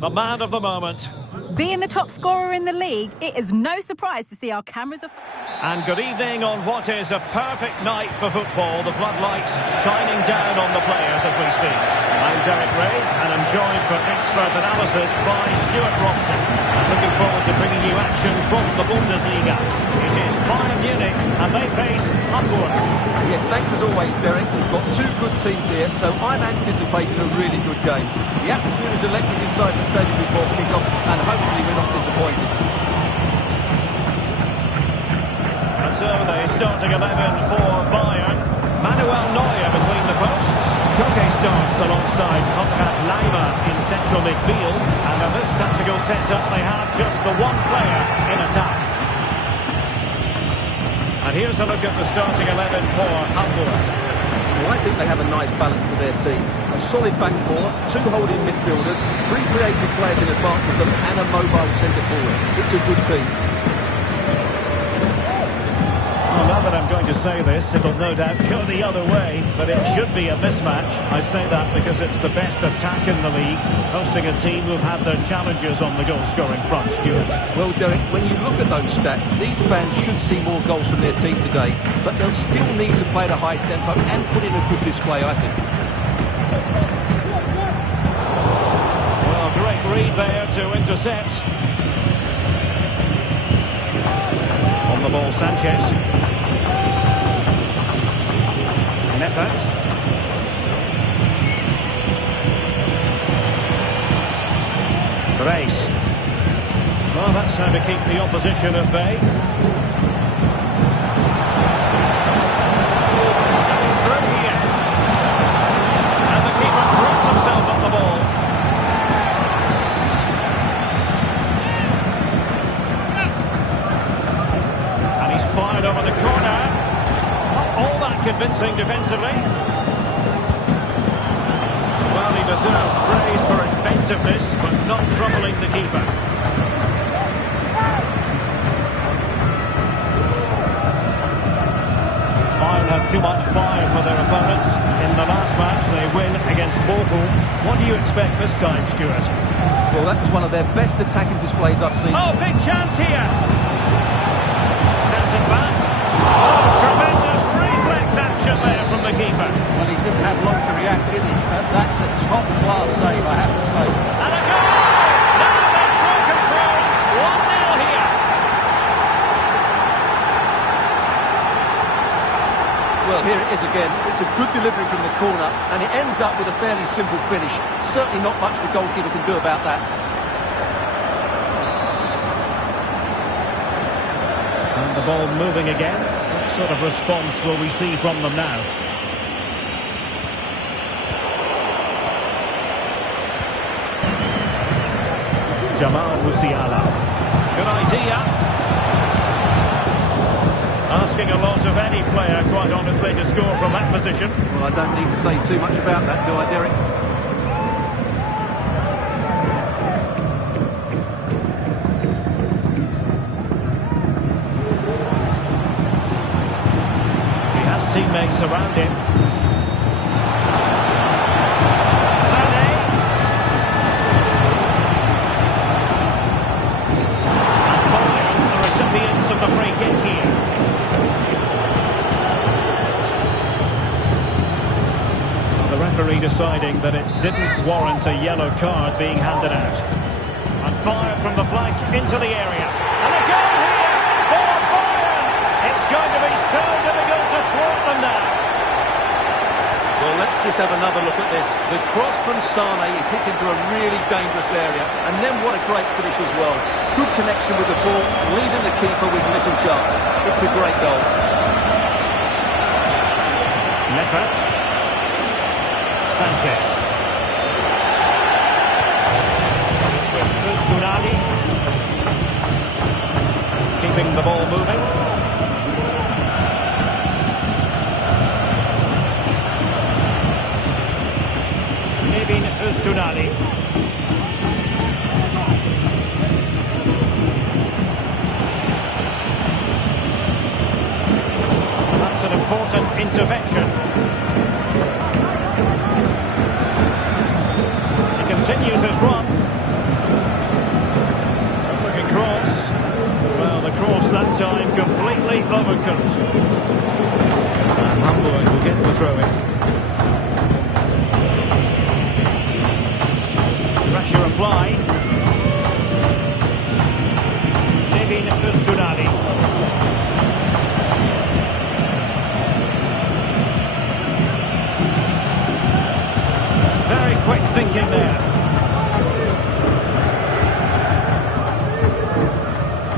the man of the moment. Being the top scorer in the league, it is no surprise to see our cameras... And good evening on what is a perfect night for football. The floodlights shining down on the players as we speak. I'm Derek Ray, and I'm joined for expert analysis by Stuart Robson. I'm looking forward to bringing you action from the Bundesliga. It is Bayern Munic, and they face Hamburg. Yes, thanks as always, Derek. We've got two good teams here, so I'm anticipating a really good game. The atmosphere is electric inside the stadium before kick-off, and hopefully we're not disappointed. And so the starting 11 for Bayern. Manuel Neuer between the posts. Koke starts alongside Kukulkan in central midfield. And in this tactical setup, they have just the one player in attack. And here's a look at the starting 11 for Hamburg. Well, I think they have a nice balance to their team. A solid back four, two holding midfielders, three creative players in advance of them, and a mobile centre forward. It's a good team. Well, now that I'm going to say this, it'll no doubt go the other way, but it should be a mismatch. I say that because it's the best attack in the league, hosting a team who've had their challenges on the goal-scoring front, Stuart. Well, Derek, when you look at those stats, these fans should see more goals from their team today, but they'll still need to play at a high tempo and put in a good display, I think. Well, great read there to intercept. On the ball, Sanchez. Effort. Race. Well, that's how to keep the opposition at bay. And he's through here. And the keeper throws himself at the ball. And he's fired over the corner. All that convincing defensively. Well, he deserves praise for inventiveness, but not troubling the keeper. Bayern have too much fire for their opponents. In the last match, they win against Bochum. What do you expect this time, Stuart? Well, that was one of their best attacking displays I've seen. Oh, big chance here. Sends it back. Oh, tremendous action there from the keeper. Well, he didn't have long to react, did he? That's a top-class save, I have to say. And a goal! Now they're full control. 1-0 here. Well, here it is again. It's a good delivery from the corner, and it ends up with a fairly simple finish. Certainly not much the goalkeeper can do about that. And the ball moving again. What sort of response will we see from them now? Jamal Musiala. Good idea. Asking a lot of any player, quite honestly, to score from that position. Well, I don't need to say too much about that, do I, Derek? Teammates around him. Sané. And Bayern, the recipients of the free kick here. The referee deciding that it didn't warrant a yellow card being handed out. And fired from the flank into the area. And a goal here for Bayern. It's going to be so difficult to thwart them now. Well, let's just have another look at this. The cross from Sané is hit into a really dangerous area. And then what a great finish as well. Good connection with the ball, leaving the keeper with little chance. It's a great goal. Leffert. Sanchez. It's with Ustunali. Keeping the ball moving. Ustunali. That's an important intervention. He continues his run. that time completely overcooked. And Hamburg will get the throw-in. Pressure applied. Nevin Ustunadi. Very quick thinking there.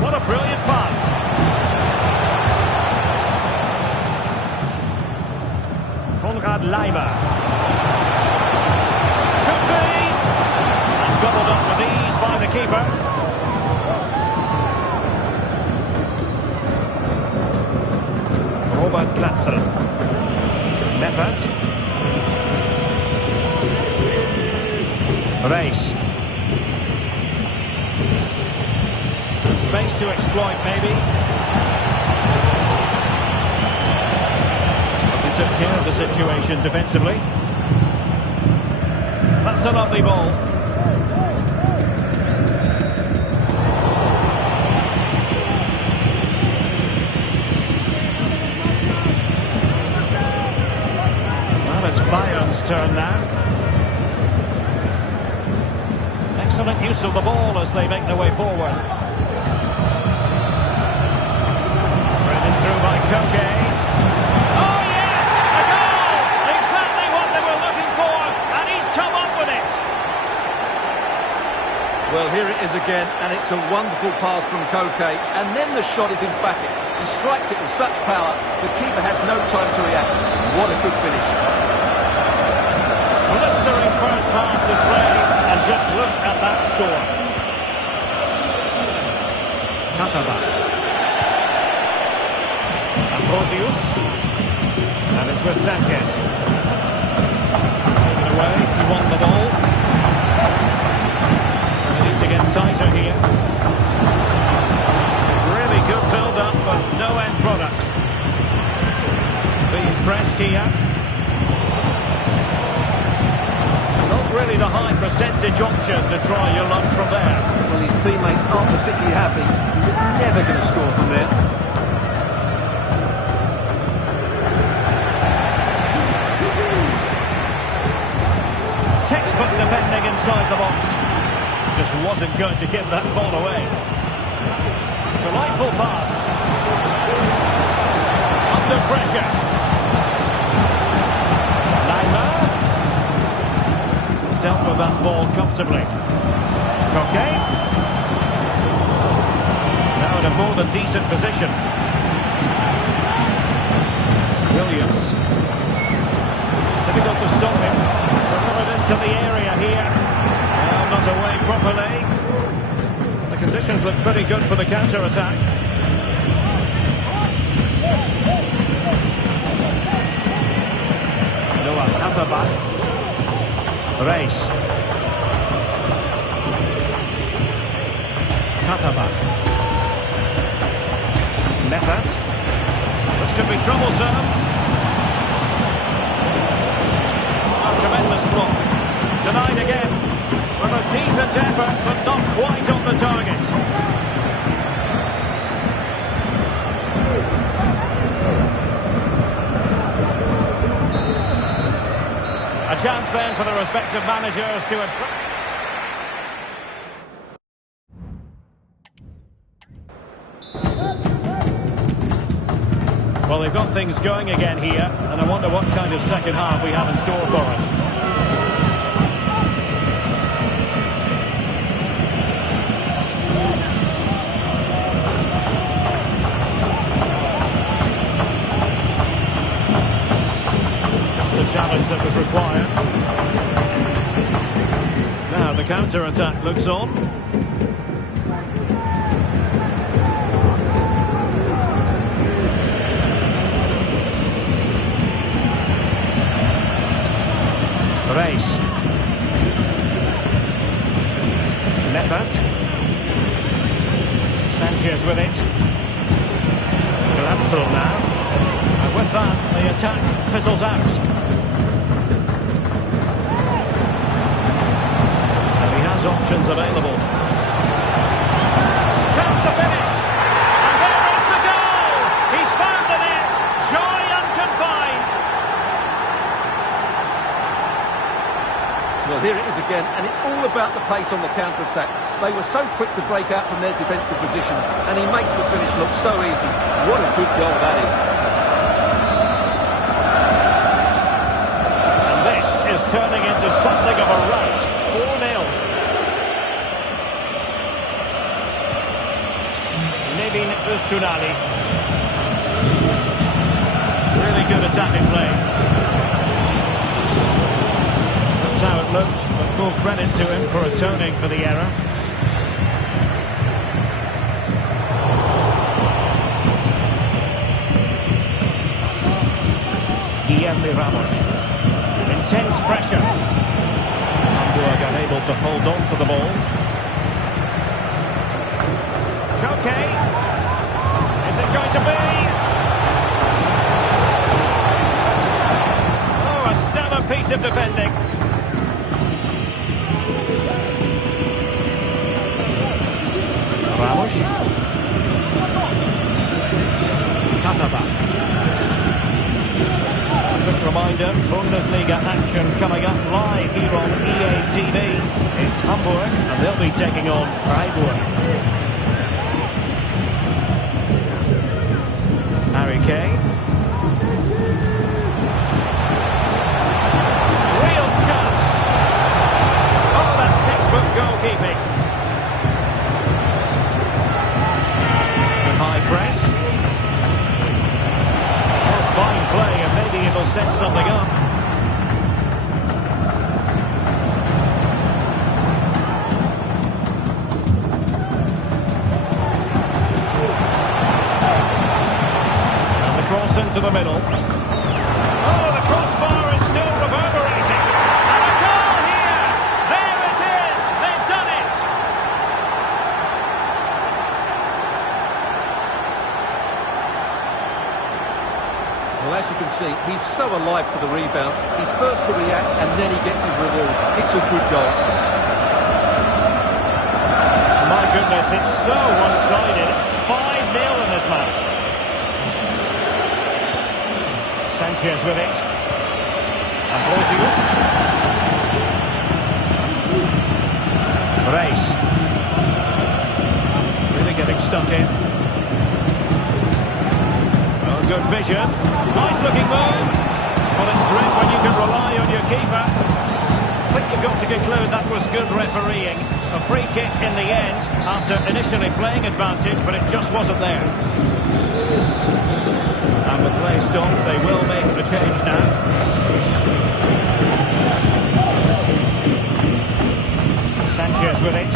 What a brilliant pass. Konrad Leiber. Could be. And gobbled up with ease by the keeper. Robert Glatzel. Meffert. Race. And space to exploit, maybe. But they took care of the situation defensively. That's a lovely ball. Well, it's Bayern's turn now. Excellent use of the ball as they make their way forward. Threaded through by Koke. Oh yes! A goal! Exactly what they were looking for, and he's come up with it. Well, here it is again, and it's a wonderful pass from Koke, and then the shot is emphatic. He strikes it with such power, the keeper has no time to react. What a good finish. Blistering first half display, and just look at that score. Katabach. Ambrosius. And it's with Sanchez. Taken away, he won the ball. And they need to get tighter here. Really good build-up, but no end product. Being pressed here. Not really the high percentage option to try your luck from there. Well, his teammates aren't particularly happy. He was never going to score from there. Textbook defending inside the box. Just wasn't going to give that ball away. Delightful pass. Under pressure. Leimer. Dealt with that ball comfortably. Koke. Now in a more than decent position. Williams. Difficult to stop him. Delivered into the area here. Well, not away properly. The conditions look pretty good for the counter-attack. Noah Katabach. Race. Katabach. Meffert. This could be troublesome. A tremendous block. Denied again. With a decent effort, but not quite on the target. A chance then for the respective managers to attract. Well, they've got things going again here, and I wonder what kind of second half we have in store for us. Challenge that was required. Now the counter-attack looks on. Race. Meffert. Sanchez with it. Glatzel now. And with that, the attack fizzles out. Options available. Chance to finish. And there and it's all about the pace on the counter-attack. They were so quick to break out from their defensive positions, and he makes the finish look so easy. What a good goal that is. And this is turning into something of a rout. 4-0. Nevin Ustunali. Really good attacking play. That's how it looked, but full credit to him for atoning for the error. Guillermo Ramos. Intense pressure. Hamburg unable to hold on to the ball. Okay. Is it going to be? Oh, a stellar piece of defending. Ramos. Katabach. Quick reminder, Bundesliga action coming up live here on EA TV. It's Hamburg, and they'll be taking on Freiburg. Harry Kane. Real chance. Oh, that's textbook goalkeeping. High press. Oh, fine play, and maybe it'll set something up. Cross into the middle. Oh, the crossbar is still reverberating. And a goal here! There it is! They've done it! Well, as you can see, he's so alive to the rebound. He's first to react, and then he gets his reward. It's a good goal. My goodness, it's so one-sided. 5-0 in this match. Sanchez with it. Ambrosius. Brace. Really getting stuck in. Oh, good vision. Nice looking move. Well, it's great when you can rely on your keeper. I think you've got to conclude that was good refereeing. A free kick in the end after initially playing advantage, but it just wasn't there. And with play stopped, they will make the change now. Sanchez with it.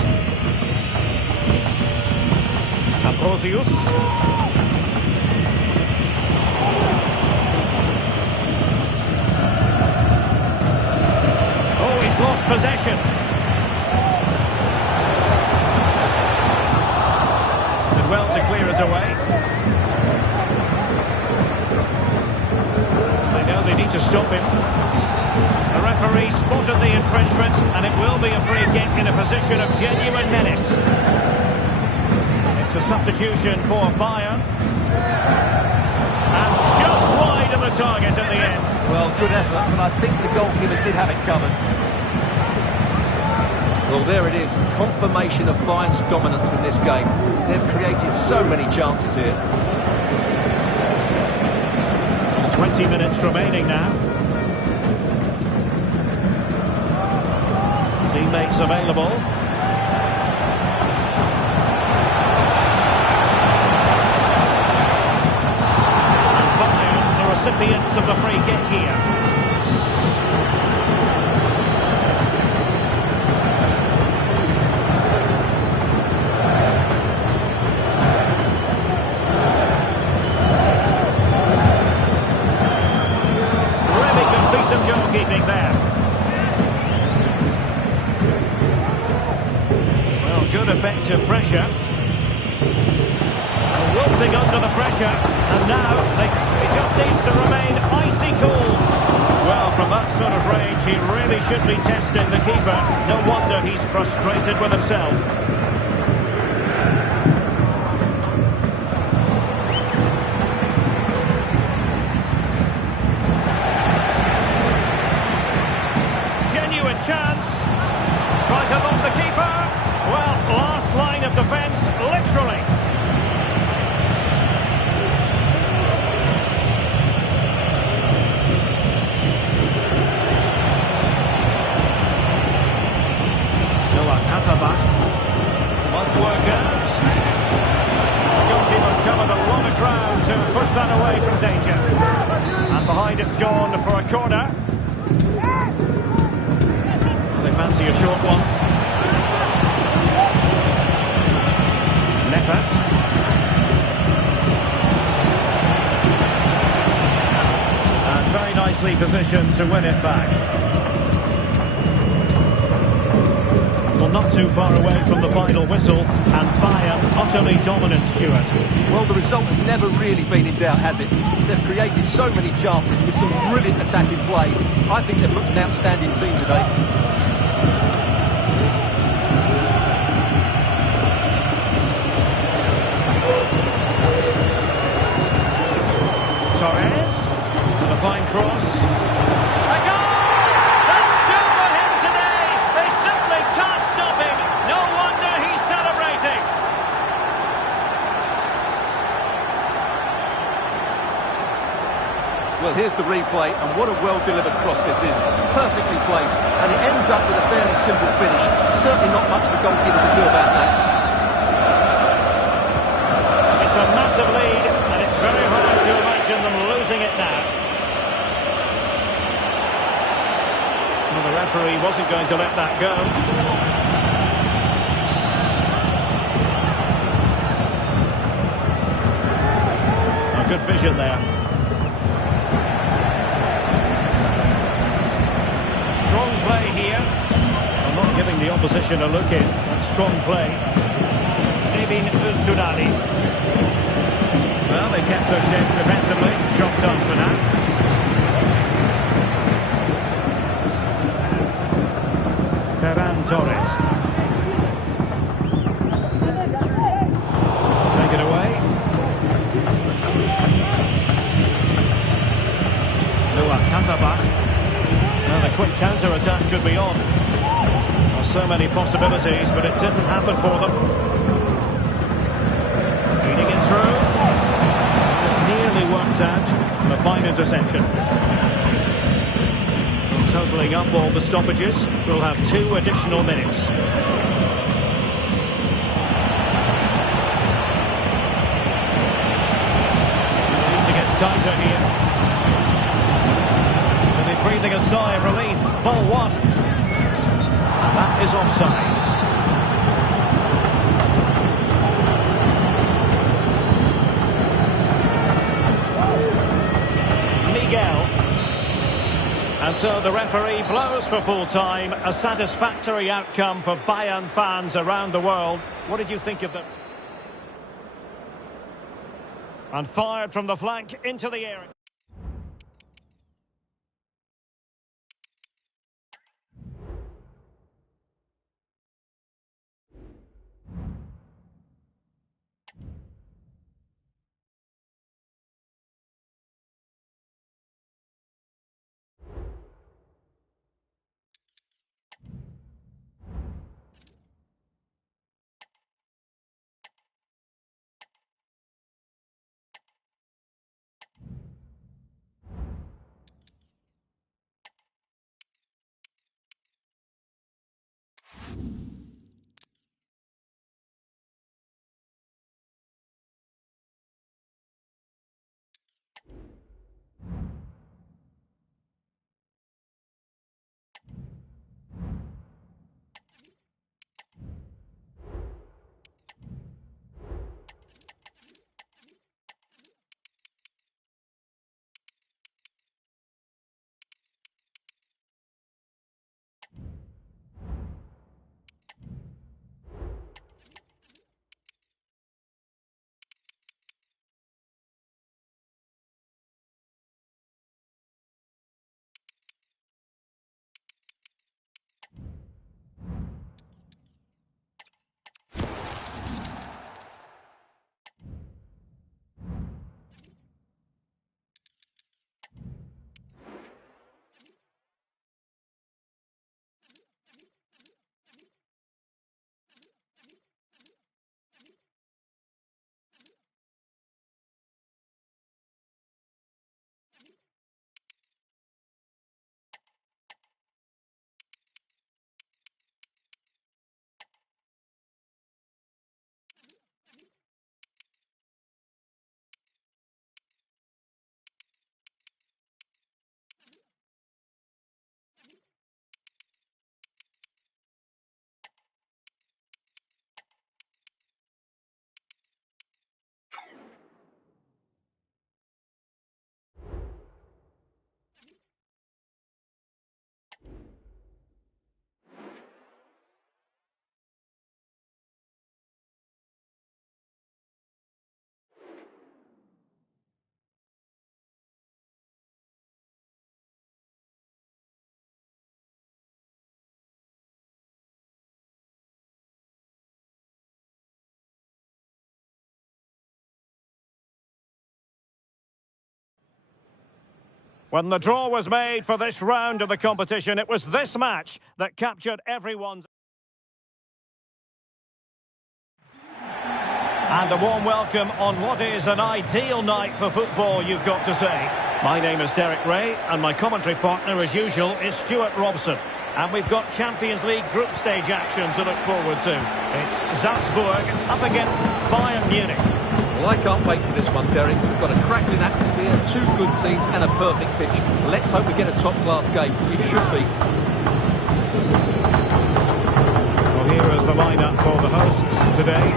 Ambrosius. Oh, he's lost possession. Did well to clear it away. They need to stop him. The referee spotted the infringement, and it will be a free kick in a position of genuine menace. It's a substitution for Bayern. And just wide of the target at the end. Well, good effort, but I think the goalkeeper did have it covered. Well, there it is. Confirmation of Bayern's dominance in this game. They've created so many chances here. 20 minutes remaining now. Teammates available. And Bayern, the recipients of the free kick here. Goalkeeping there. Well, good effective pressure. Wilting under the pressure, and now he just needs to remain icy cool. Well, from that sort of range, he really should be testing the keeper. No wonder he's frustrated with himself. Chance. ground to push that away from danger. And behind it's gone for a corner. Well, they fancy a short one. Nefat. And very nicely positioned to win it back. Well, not too far away from the final whistle, and Bayern utterly dominant, Stuart. Well, the result has never really been in doubt, has it? They've created so many chances with some brilliant attacking play. I think they've looked an outstanding team today. Torres, and a fine cross. A goal! That's two for him today! They simply can't stop him! No wonder he's celebrating! Well, here's the replay, and what a well-delivered cross this is. Perfectly placed, and it ends up with a fairly simple finish. Certainly not much the goalkeeper can do about that. It's a massive lead, and it's very hard to imagine them losing it now. Well, the referee wasn't going to let that go. A good vision there. Strong play here. I'm not giving the opposition a look in. That's strong play. Evin Öztunali. Well, they kept their shape defensively. Job done for now. Ferran Torres. Take it away. Noah Katabach. Well, the quick counter-attack could be on. Well, so many possibilities, but it didn't happen for them. Feeding it through. It nearly worked out. And a fine interception. Totaling up all the stoppages, we'll have 2 additional minutes. We need to get tighter here. Breathing a sigh of relief. Ball 1. And that is offside. Miguel. And so the referee blows for full time. A satisfactory outcome for Bayern fans around the world. What did you think of them? And fired from the flank into the area. When the draw was made for this round of the competition, it was this match that captured everyone's... And a warm welcome on what is an ideal night for football, you've got to say. My name is Derek Ray, and my commentary partner, as usual, is Stuart Robson. And we've got Champions League group stage action to look forward to. It's Salzburg up against Bayern Munich. Well, I can't wait for this one, Derek. We've got a crackling atmosphere, two good teams and a perfect pitch. Let's hope we get a top-class game. It should be. Well, here is the lineup for the hosts today.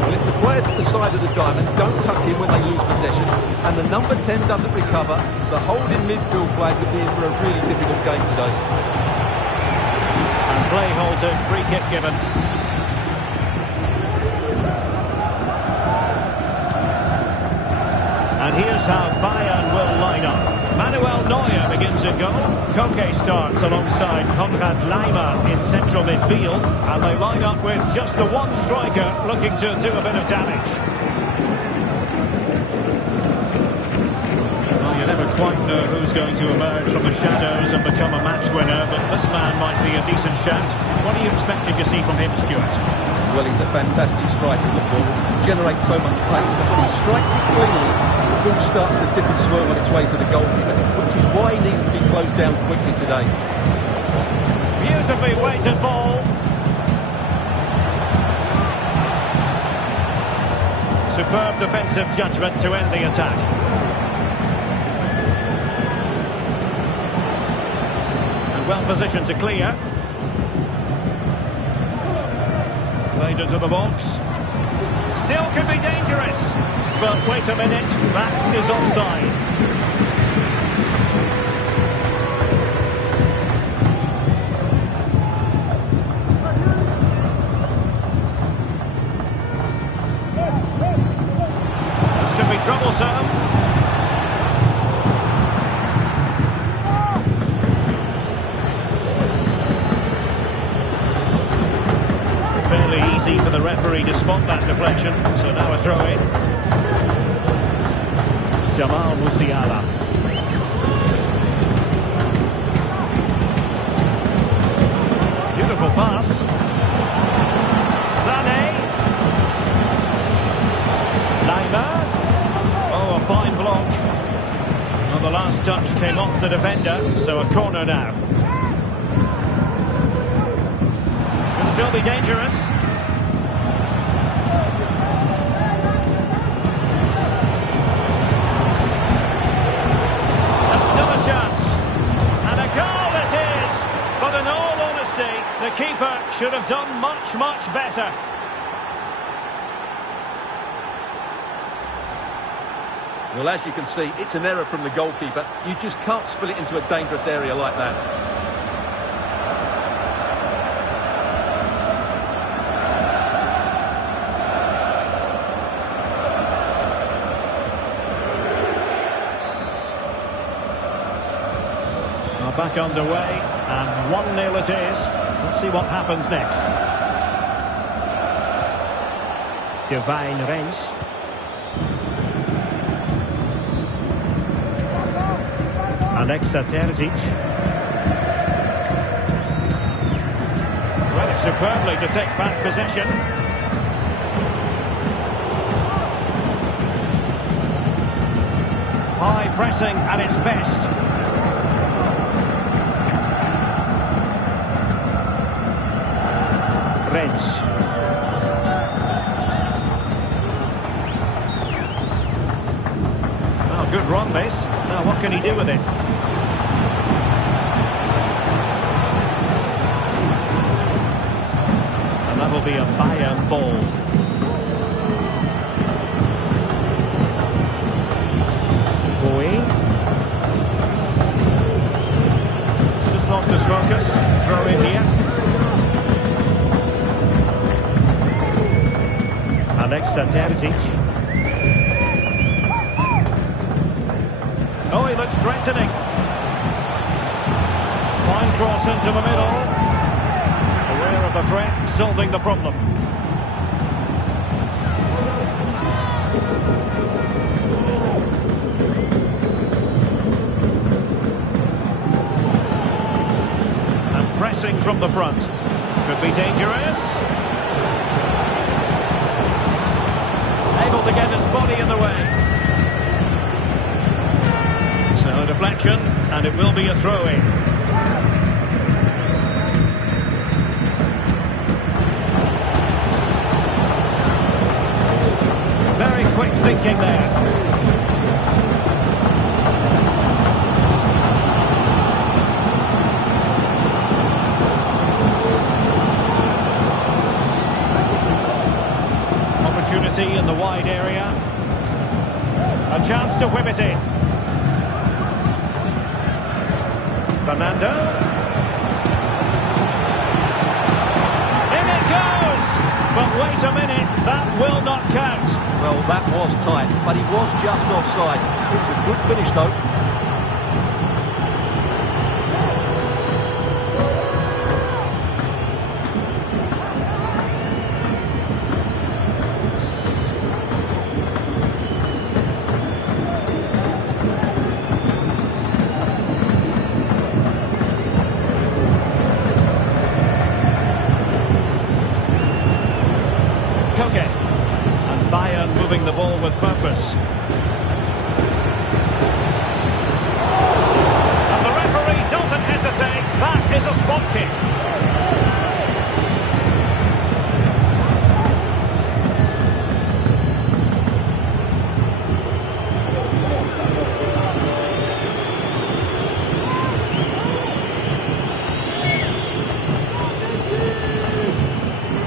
Well, if the players at the side of the diamond don't tuck in when they lose possession, and the number 10 doesn't recover, the holding midfield play could be in for a really difficult game today. And play halted, free kick given. And here's how Bayern will line up. Manuel Neuer begins in goal. Koke starts alongside Konrad Laimer in central midfield. And they line up with just the one striker looking to do a bit of damage. Well, you never quite know who's going to emerge from the shadows and become a match winner, but this man might be a decent shout. What are you expecting to see from him, Stuart? Well, he's a fantastic striker of the ball. Generates so much pace, and when he strikes it cleanly, the ball starts to dip and swerve on its way to the goalkeeper, which is why he needs to be closed down quickly today. Beautifully weighted ball. Superb defensive judgment to end the attack. And well positioned to clear. Played into the box. Still could be dangerous. But wait a minute, that is offside. This could be troublesome. Fairly easy for the referee to spot that deflection, so now a throw-in. Jamal Musiala. Beautiful pass. Sané. Laimer. Oh, a fine block. Well, the last touch came off the defender, so a corner now. Could still be dangerous. The keeper should have done much, much better. Well, as you can see, it's an error from the goalkeeper. You just can't spill it into a dangerous area like that. Well, back underway, and 1-0 it is. Let's see what happens next. Divine Rens. Alexa Terzic. Read it superbly to take back possession. High pressing at its best. Rens. Oh, good run this. Now what can he do with it? And that'll be a Bayern ball. Boy. Just lost his focus. Throw in here. Alexa Terzic. Oh, he looks threatening. Fine cross into the middle. Aware of the threat, solving the problem. from the front. Could be dangerous. Able to get his body in the way. So a deflection, and it will be a throw-in. Very quick thinking there. Opportunity in the wide area. A chance to whip it in. Fernando. In it goes! But wait a minute, that will not count. Well, that was tight, but he was just offside. It was a good finish, though. And Bayern moving the ball with purpose. And the referee doesn't hesitate. That is a spot kick.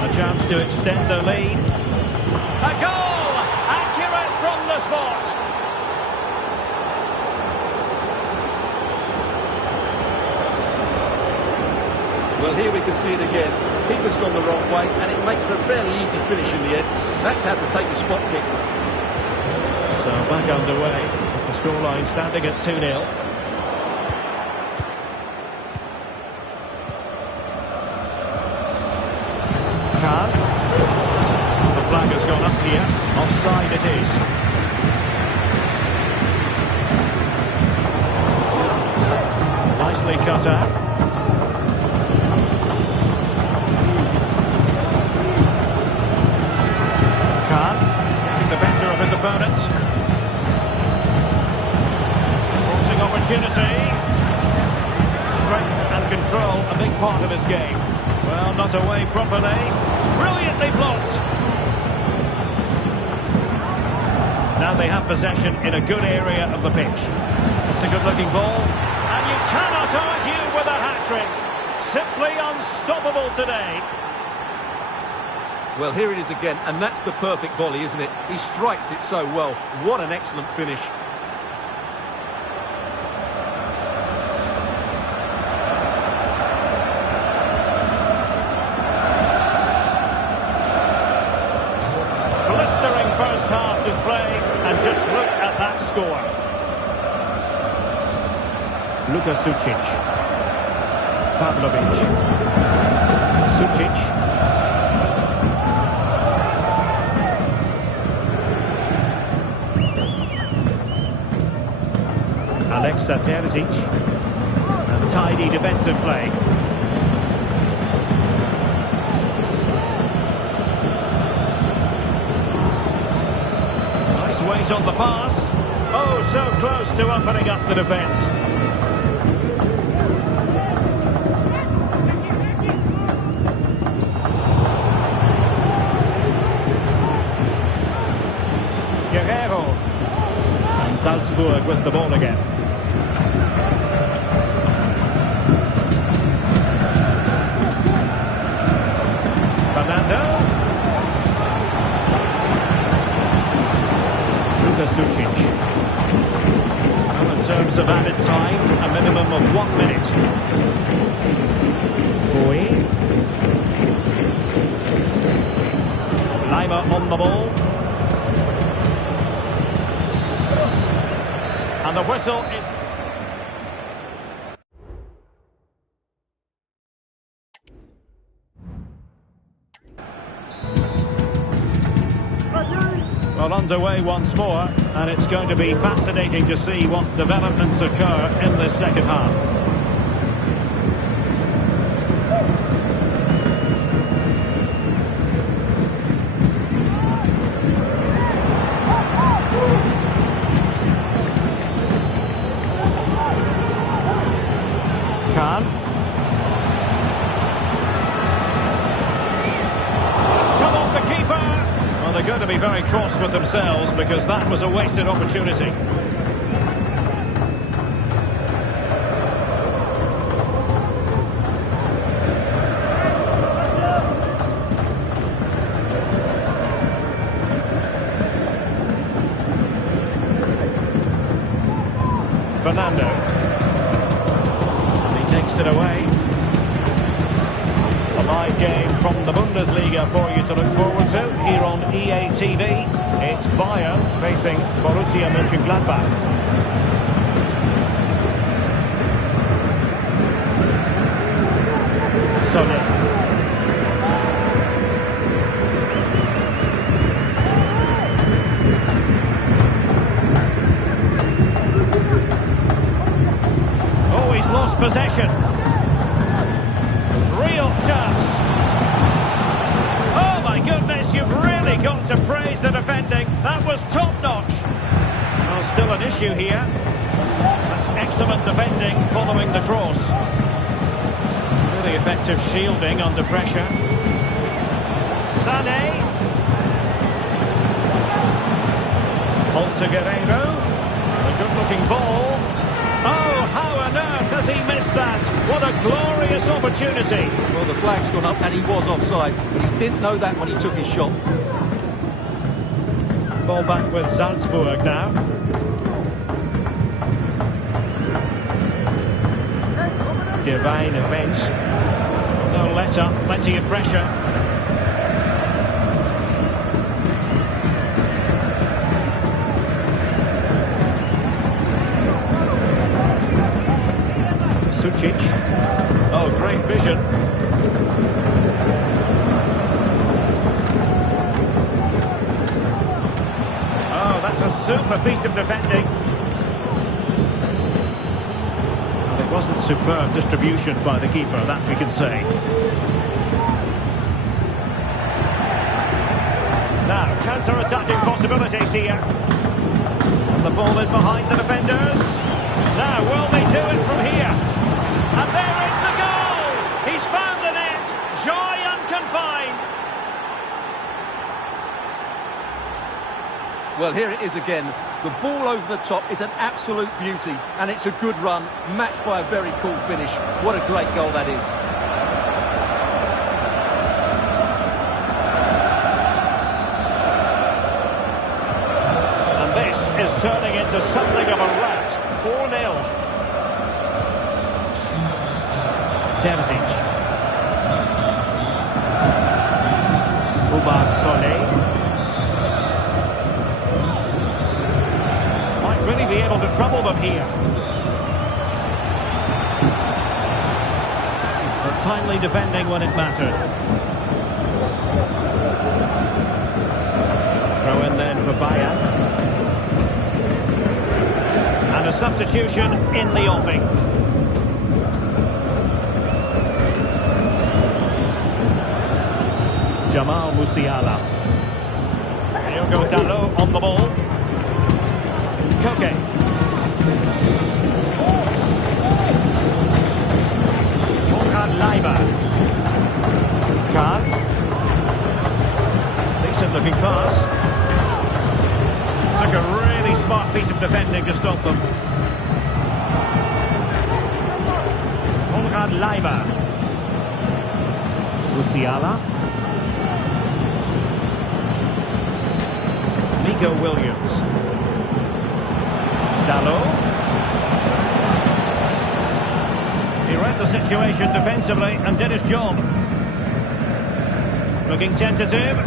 A chance to extend the lead. A goal! Accurate from the spot. Well, here we can see it again. Keeper's gone the wrong way, and it makes for a fairly easy finish in the end. That's how to take the spot kick. So back underway. The scoreline standing at 2-0. Khan. The flag has gone up here. Offside it is. Nicely cut out. Khan getting the better of his opponent. Forcing opportunity. Strength and control, a big part of his game. Well, not away properly. Brilliantly blocked. Now they have possession in a good area of the pitch. It's a good-looking ball. And you cannot argue with a hat-trick. Simply unstoppable today. Well, here it is again, and that's the perfect volley, isn't it? He strikes it so well. What an excellent finish. Blistering first half display, and just look at that score. Luka Sucic. Pavlovic. Sucic. Alexa Terzic. And tidy defensive play. Nice weight on the pass. Oh, so close to opening up the defence. Guerrero. And Salzburg with the ball again. Fernando. Luka Sucic. Well, in terms of added time, a minimum of 1 minute. Boy. Lima on the ball. And the whistle is... Well, underway once more, and it's going to be fascinating to see what developments occur in this second half. honest with themselves, because that was a wasted opportunity. Fernando. And he takes it away. A live game from the Bundesliga for you to look forward to here on EA TV. It's Bayern facing Borussia Mönchengladbach. Sonny. Oh, he's lost possession. Real chance. Oh my goodness, you've really got to praise the defending. That was top-notch. Well, still an issue here. That's excellent defending following the cross. Really effective shielding under pressure. Sané. Alta Guerreiro. A good-looking ball. Oh, how on earth has he missed that? What a glorious opportunity. Well, the flag's gone up and he was offside, but he didn't know that when he took his shot. Ball back with Salzburg now. Divine events. No let up, plenty of pressure. Sucic. Oh, great vision. Oh, that's a super piece of defending. Well, it wasn't superb distribution by the keeper, that we can say. Now, counter-attacking possibilities here. And the ball in behind the defenders. Now, will they do it from here? And there is the goal! He's found the net! Joy unconfined! Well, here it is again. The ball over the top is an absolute beauty, and it's a good run, matched by a very cool finish. What a great goal that is. And this is turning into something of a rout. 4-0. Terzic. Umar Sonny. Might really be able to trouble them here. But timely defending when it mattered. Throw in then for Bayern. And a substitution in the offing. Jamal Musiala. Diogo Dalot on the ball. Koke. Konrad Leiber. Kahn. Decent looking pass. Took a really smart piece of defending to stop them. Konrad Leiber. Musiala. Nico Williams. Dalot. He read the situation defensively and did his job. Looking tentative.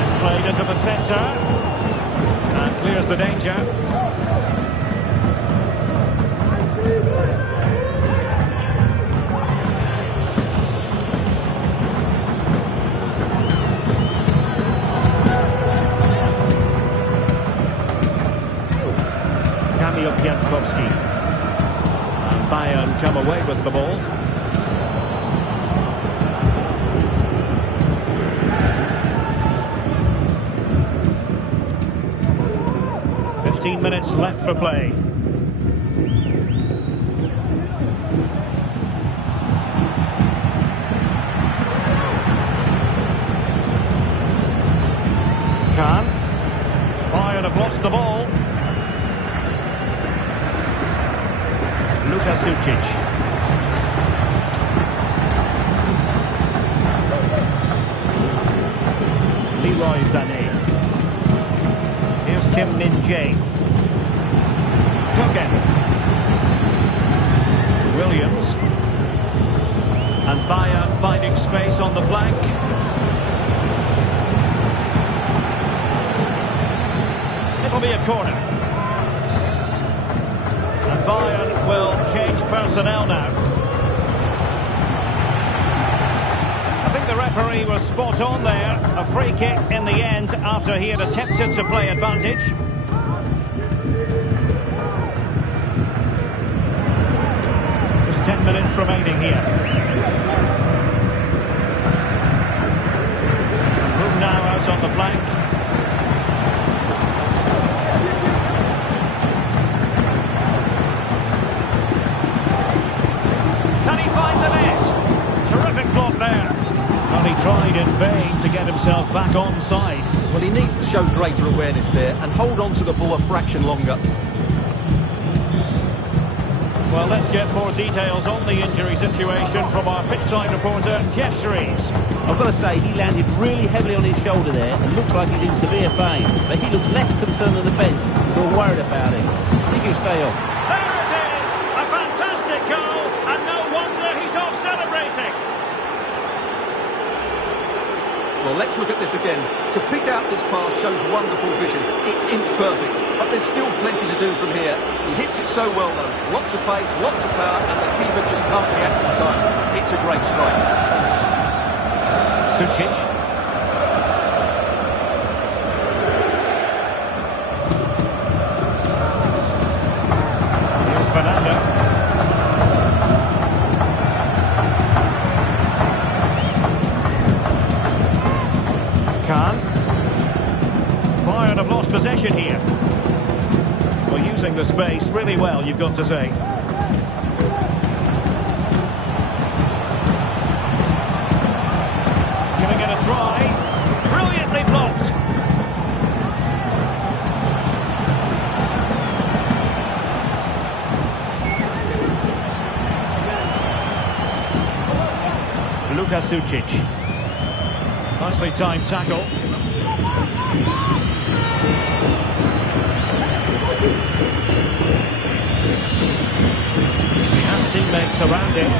It's played into the centre. And clears the danger. Piatkowski. And Bayern come away with the ball. Minutes left for play. Kukulkan. Bayern have lost the ball. Sucic. Leroy Sané. Here's Kim Min-jae. Kukulkan. Williams. And Bayern finding space on the flank. It'll be a corner. And Bayern will change personnel now. I think the referee was spot on there. A free kick in the end after he had attempted to play advantage. Just 10 minutes remaining here. Room now out on the flank. Can he find the net? Terrific block there. Well, he tried in vain to get himself back onside. Well, he needs to show greater awareness there and hold on to the ball a fraction longer. Well, let's get more details on the injury situation from our pitchside reporter, Jeff Shreves. I've got to say, he landed really heavily on his shoulder there and looks like he's in severe pain. But he looks less concerned than the bench, who are worried about him. I think he'll stay off. There it is! A fantastic goal, and no wonder he's off celebrating. Well, let's look at this again. To pick out this pass shows wonderful vision. It's inch perfect, but there's still plenty to do from here. He hits it so well, though. Lots of pace, lots of power, and the keeper just can't react in time. It's a great strike. Sucic. Here's Fernando. Bayern have lost possession here. Well, using the space really well, you've got to say. Giving it a try. Brilliantly blocked. Sucic. Nicely timed tackle. He has teammates around him.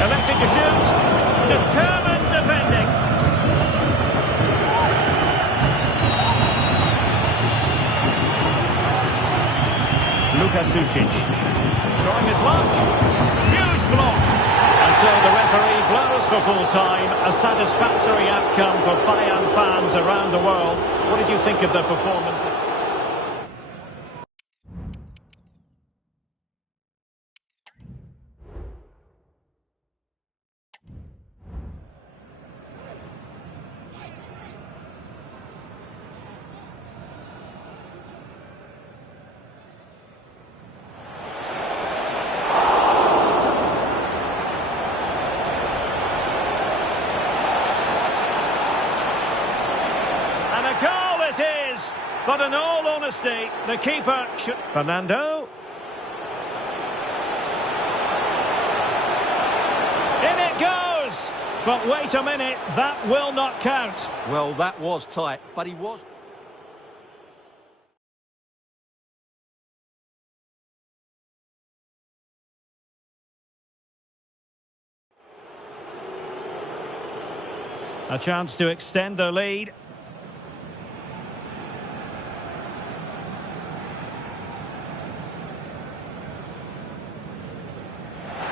Elected to shoot. Determined defending. Sucic. Trying his luck. Huge block. And so the referee blows for full time. A satisfactory outcome for Bayern fans around the world. What did you think of the performance? Goal it is, but in all honesty, the keeper should... Fernando. In it goes! But wait a minute, that will not count. Well, that was tight, but he was... A chance to extend their lead.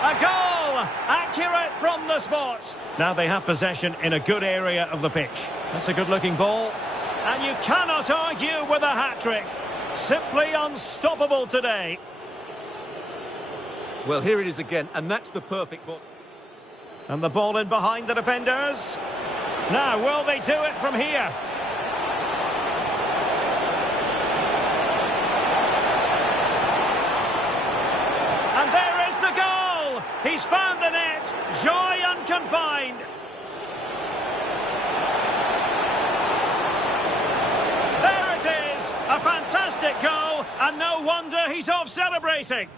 A goal! Accurate from the spot. Now they have possession in a good area of the pitch. That's a good-looking ball. And you cannot argue with a hat-trick. Simply unstoppable today. Well, here it is again, and that's the perfect ball. And the ball in behind the defenders. Now, will they do it from here? And there He's found the net. Joy unconfined. There it is. A fantastic goal, and no wonder he's off celebrating.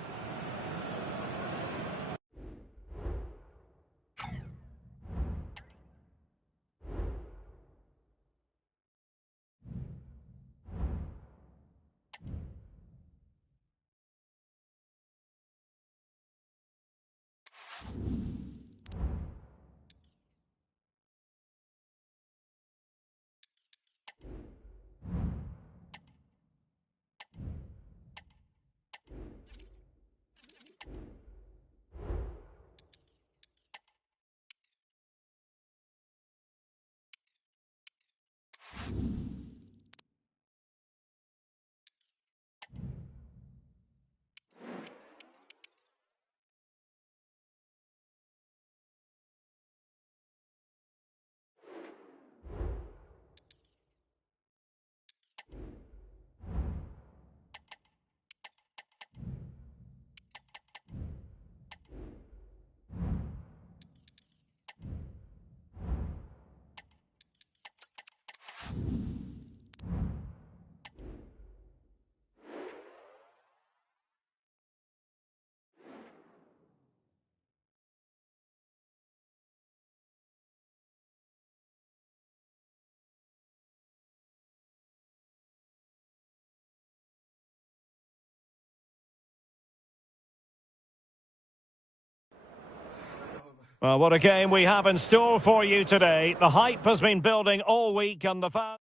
Well, what a game we have in store for you today. The hype has been building all week on the fan.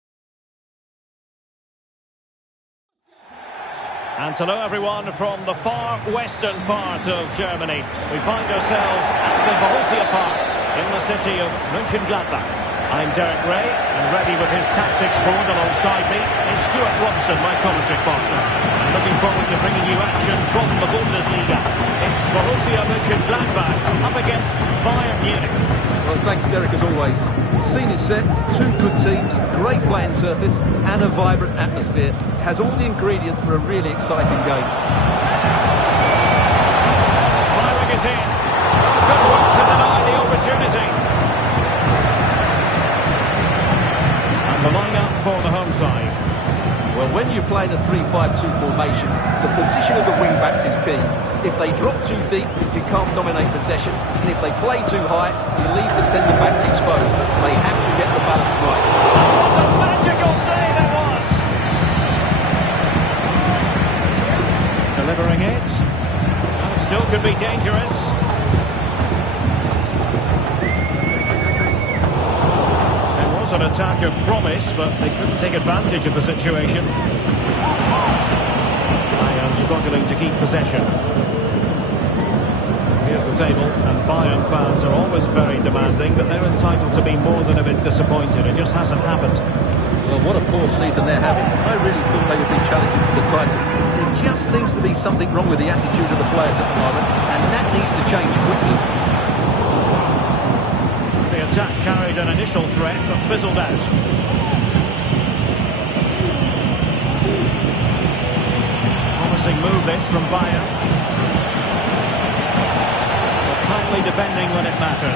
And hello everyone from the far western part of Germany. We find ourselves at the Borussia Park in the city of Mönchengladbach. I'm Derek Ray, and ready with his tactics board alongside me is Stuart Robson, my commentary partner. I'm looking forward to bringing you action from the Bundesliga. It's Borussia Mönchengladbach up against Bayern Munich. Well, thanks, Derek, as always. The scene is set, two good teams, great playing surface, and a vibrant atmosphere. It has all the ingredients for a really exciting game. Firing is in. Good work to deny the opportunity. And the line-up for the home side. Well, when you play in a 3-5-2 formation, the position of the wing-backs is key. If they drop too deep, you can't dominate possession. And if they play too high, you leave the centre-backs exposed. They have to get the balance right. What a magical save it was! Delivering it. And it still could be dangerous. There was an attack of promise, but they couldn't take advantage of the situation. Bayern struggling to keep possession. Here's the table, and Bayern fans are always very demanding, but they're entitled to be more than a bit disappointed. It just hasn't happened. Well, what a poor season they're having. I really thought they would be challenging for the title. There just seems to be something wrong with the attitude of the players at the moment, and that needs to change quickly. The attack carried an initial threat, but fizzled out. Promising move this from Bayern. Tightly defending when it mattered.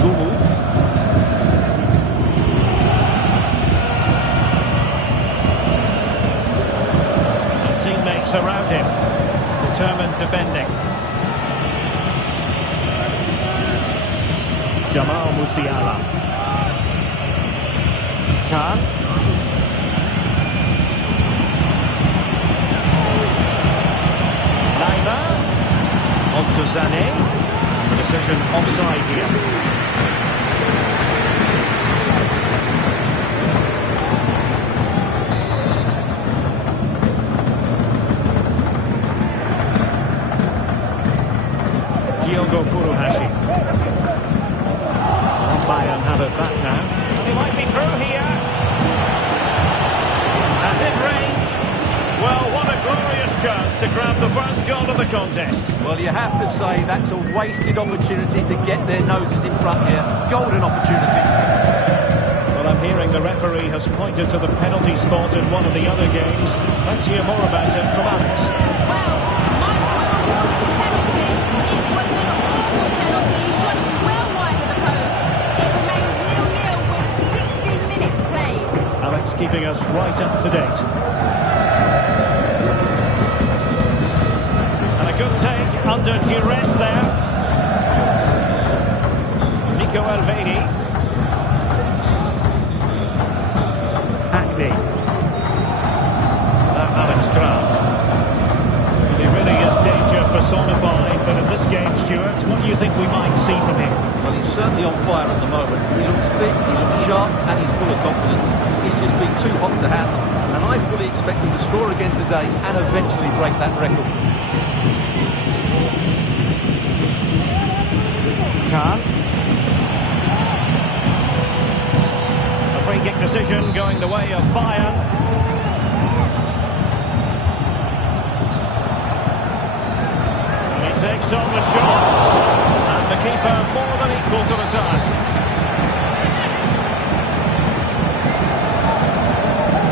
Kukulkan. And teammates around him. Determined defending. Jamal Musiala. Khan. On to Sané. The decision offside here. Diogo Furuhashi. Bayern have it back now. He might be through here. And in range. Well, what a glorious chance to grab the first goal of the contest. Well, you have to say that's a wasted opportunity to get their noses in front here. Golden opportunity. Well, I'm hearing the referee has pointed to the penalty spot in one of the other games. Let's hear more about it from Alex. Well, mine's well awarded the penalty. It was an awful penalty, shot it well wide of the post. It remains 0-0 with 60 minutes played. Alex keeping us right up to date. And a good take under duress there. Nico Elvedi. Hackney. Now Alex Kram. He really is danger personified, but in this game, Stuart, what do you think we might see from him? Well, he's certainly on fire at the moment. He looks fit, he looks sharp, and he's full of confidence. He's just been too hot to handle, and I fully expect him to score again today and eventually break that record. Khan. A free kick decision going the way of Bayern. And he takes on the shot. And the keeper more than equal to the task.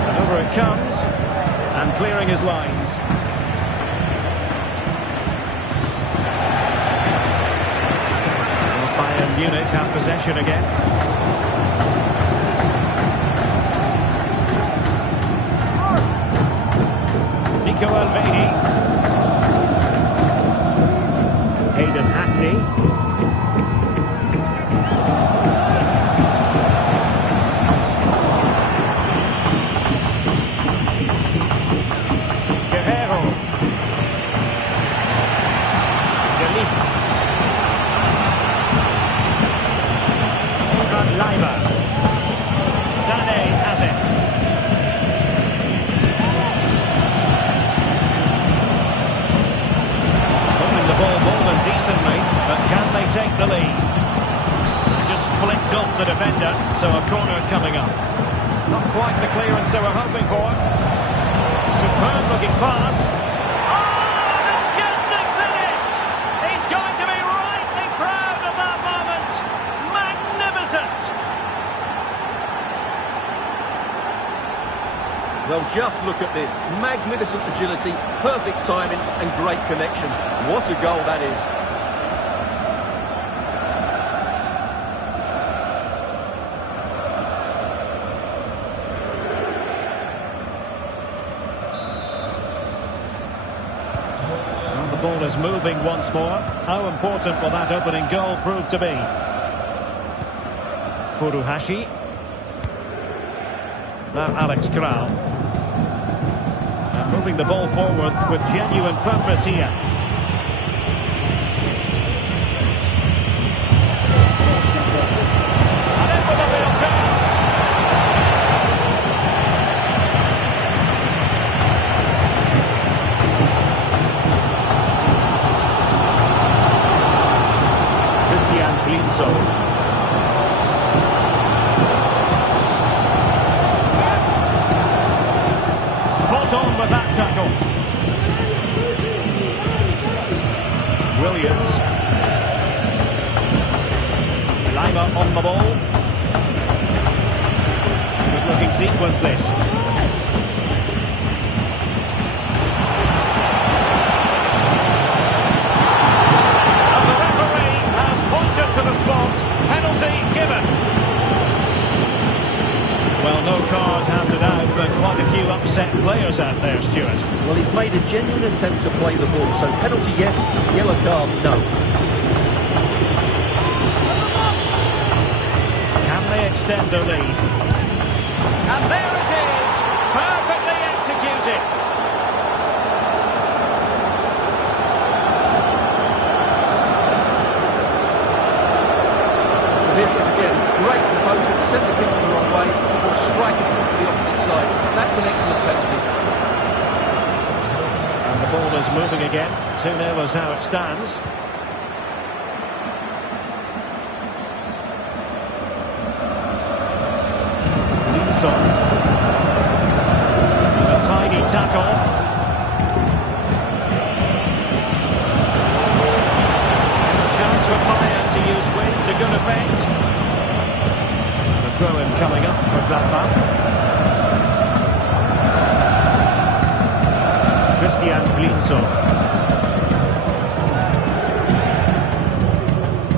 And over it comes. And clearing his lines. Bayern Munic have possession again. Nico Elvedi. Hayden Hackney. Guerrero. Delite. Leiber. Sané has it. Holding the ball more than decently, but can they take the lead? Just flicked off the defender, so a corner coming up. Not quite the clearance they were hoping for. Superb looking pass. Oh, majestic finish! He's going to be rightly proud of that moment. Magnificent! Well, just look at this. Magnificent agility, perfect timing, and great connection. What a goal that is. And the ball is moving once more. How important will that opening goal prove to be? Furuhashi. Now Alex Kral. And moving the ball forward with genuine purpose here. And in with a real chance. Christian Klinzo. On with that tackle. Williams. Leiber on the ball. Good looking sequence this. And the referee has pointed to the spot. Penalty given. Well, no card handed out, but quite a few upset players out there, Stuart. Well, he's made a genuine attempt to play the ball, so penalty yes, yellow card no. Can they extend the lead? And there it is! Perfectly executed! Here it is again. Great composure to send the kick the wrong way before striking it to the opposite side. That's an excellent penalty. And the ball is moving again. 2-0 is how it stands. Linson. A tiny tackle. A chance for Bayern to use wind to good effect. The throw-in coming up for whistle.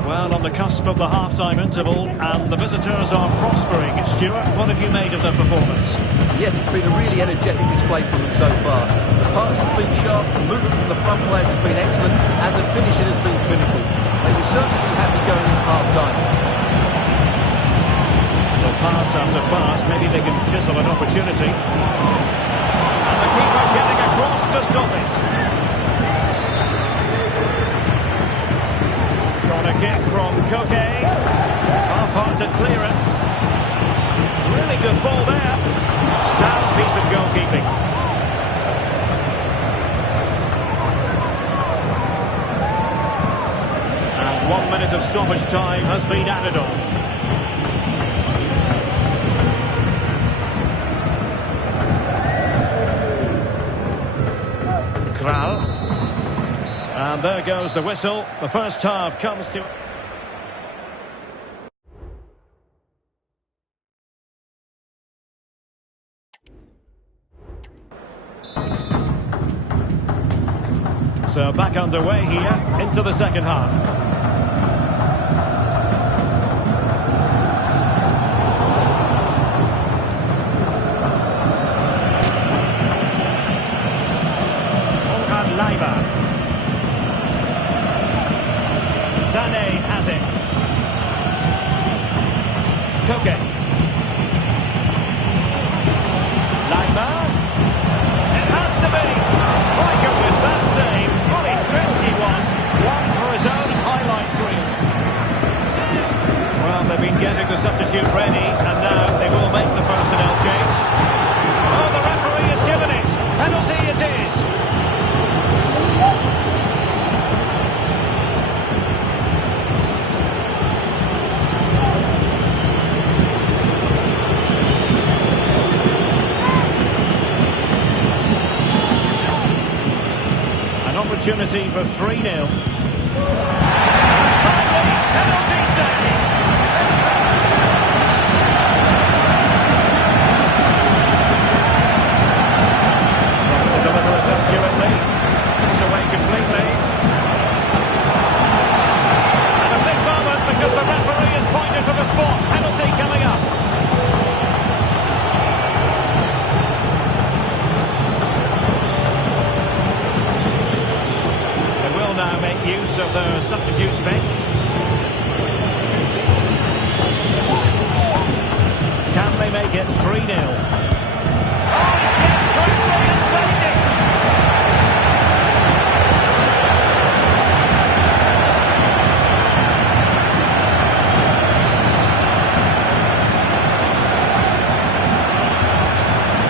Well, on the cusp of the half-time interval, and the visitors are prospering. Stuart, what have you made of their performance? Yes, it's been a really energetic display from them so far. The passing's been sharp, the movement from the front players has been excellent, and the finishing has been clinical. They will certainly be happy going into half-time. Well, pass after pass, maybe they can chisel an opportunity. And the keeper getting across to stop it. Corner kick from Koke. Half-hearted clearance. Really good ball there. Sound piece of goalkeeping. And 1 minute of stoppage time has been added on. And there goes the whistle. The first half comes to... So back underway here into the second half. Sané has it. Koke. Lima. It has to be. My goodness, that save. Fully stretched he was. One for his own highlights reel. Well, they've been getting the substitute ready, and now they will make the personnel change. Oh, the referee has given it. Penalty it is. Opportunity for 3-0. Timely penalty save. To deliver it accurately. It's away completely. And a big moment because the referee has pointed to the spot. Penalty coming up. Now make use of the substitutes bench. Can they make it 3-0? Oh, he's guessed correctly and saved it!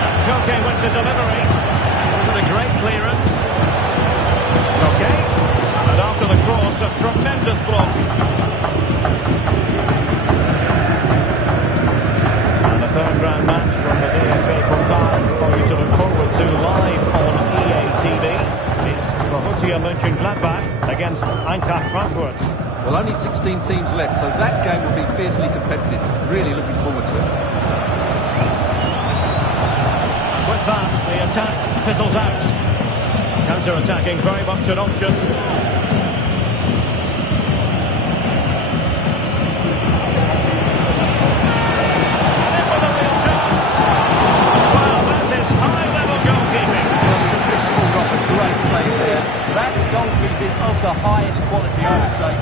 And Koke with the delivery. Wasn't a great clearance. Koke. And after the cross, a tremendous block. And the third round match from the Kukulkan for you to look forward to live on EA TV. It's Borussia Mönchengladbach against Eintracht Frankfurt. Well, only 16 teams left, so that game will be fiercely competitive. Really looking forward to it. And with that, the attack fizzles out. Counter-attacking, very much an option. Of the highest quality, I would say.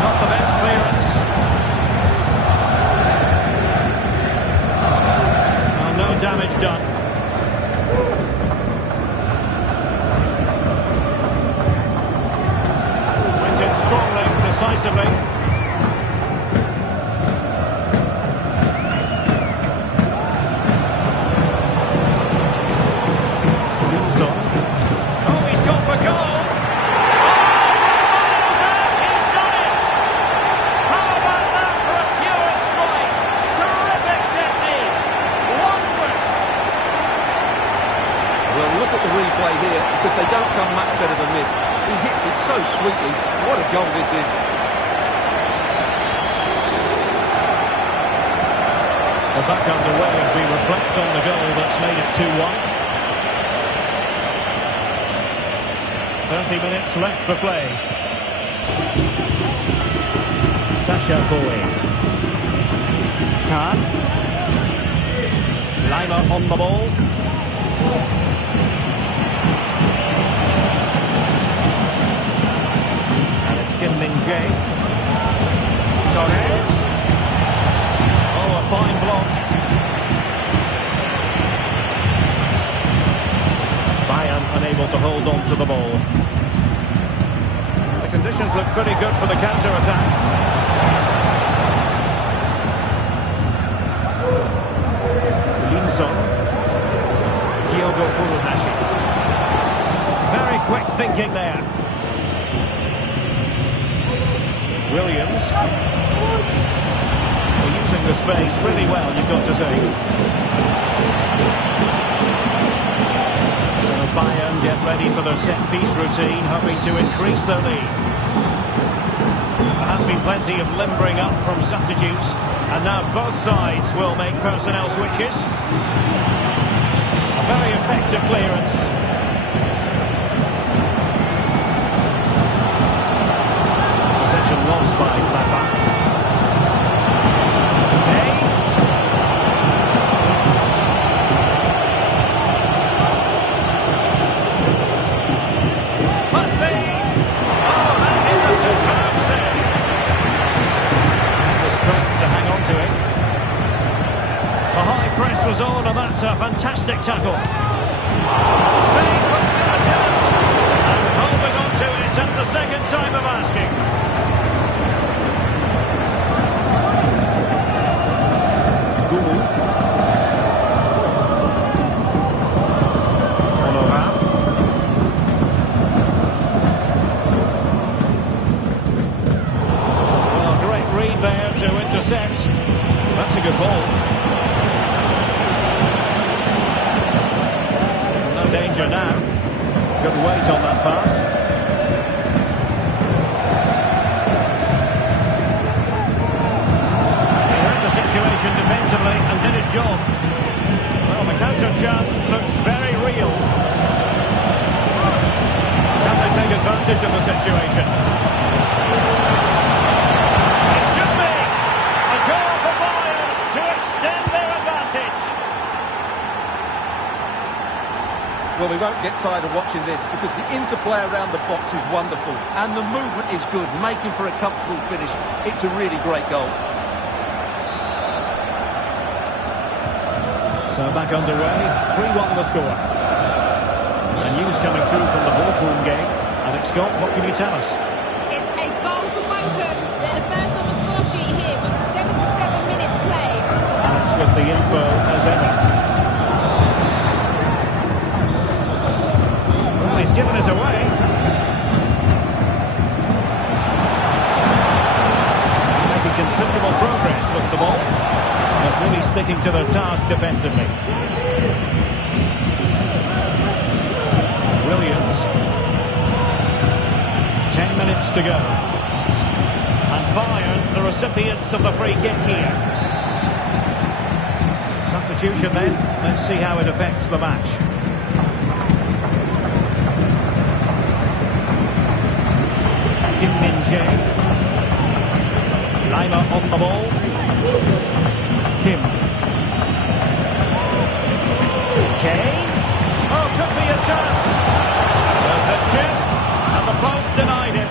Not the best clearance. Well, no damage done. Went in strongly, decisively. Because they don't come much better than this. He hits it so sweetly. What a goal this is. We're back underway as we reflect on the goal that's made it 2-1. 30 minutes left for play. Sasha Bowie. Khan. Lima on the ball. And it's Kim Min-jae. Torres. Oh, a fine block. Bayern unable to hold on to the ball. The conditions look pretty good for the counter-attack. Kyogo Furuhashi. Very quick thinking there. Williams. Well, using the space really well, you've got to say. So Bayern get ready for their set-piece routine, hoping to increase their lead. There has been plenty of limbering up from substitutes, and now both sides will make personnel switches. A very effective clearance. Possession lost by Papa. Okay. Must be. Oh, that is a superb save. Has the strength to hang on to it. The high press was on, and that's a fantastic tackle. Save, but still a chance. And holding on to it at the second time of asking. Gould. Honorat. Well, a great read there to intercept. That's a good ball. Danger now. Good weight on that pass. He read the situation defensively and did his job. Well, the counter chance looks very real. Can they take advantage of the situation? It should be a goal for Bayern to extend their advantage. Well, we won't get tired of watching this because the interplay around the box is wonderful and the movement is good, making for a comfortable finish. It's a really great goal. So back underway, 3-1 the score. And news coming through from the Hawthorn game. Alex Scott, what can you tell us? It's a goal for Mokum. They're the first on the score sheet here with 77 minutes played. Alex with the info as ever. He's given us away. Making considerable progress with the ball, but really sticking to their task defensively. Williams. 10 minutes to go. And Bayern, the recipients of the free kick here. Substitution then. Let's see how it affects the match. Kim Min-jae. Lima on the ball. Kim. Kane. Oh, could be a chance. There's the chip, and the post denied it.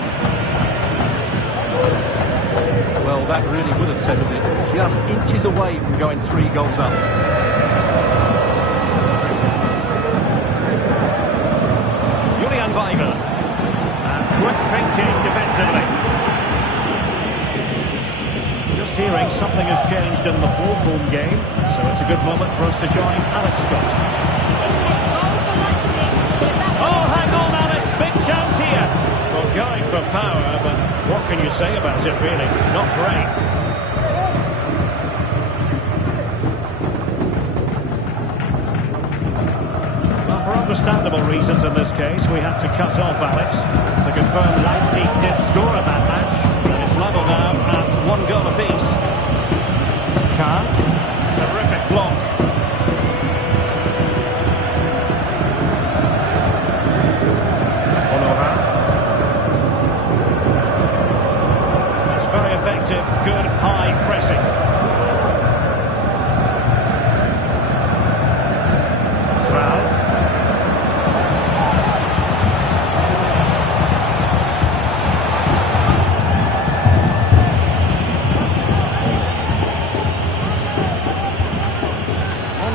Well, that really would have settled it. Just inches away from going 3 goals up. Julian Weigl. Quick thinking defensively. Just hearing something has changed in the Hawthorn game, so it's a good moment for us to join Alex Scott. It's a goal for Leipzig. They're back. Oh, hang on, Alex, big chance here. Well, going for power, but what can you say about it, really? Not great. Well, for understandable reasons in this case, we had to cut off Alex to confirm Leipzig did score in that match, and it's level now at 1 goal apiece. Khan, terrific block. Honorat.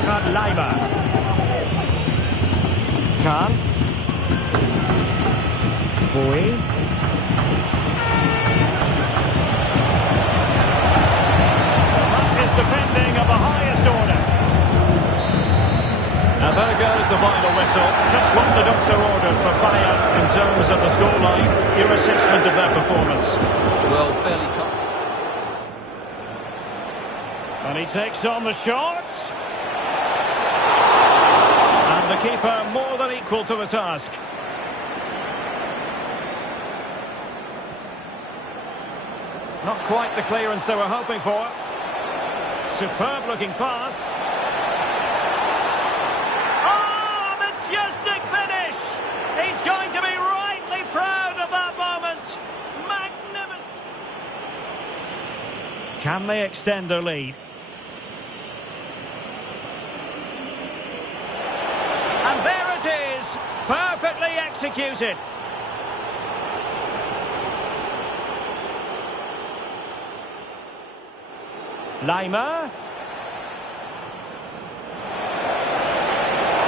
Konrad Leimer. Kahn. Bowie. That is defending of the highest order. And there goes the final whistle. Just what the doctor ordered for Bayern in terms of the scoreline. Your assessment of their performance? Well, fairly And he takes on the shot. And the keeper more than equal to the task. Not quite the clearance they were hoping for. Superb looking pass. Oh, majestic finish! He's going to be rightly proud of that moment. Magnificent. Can they extend their lead? And there it is, perfectly executed. Leimer.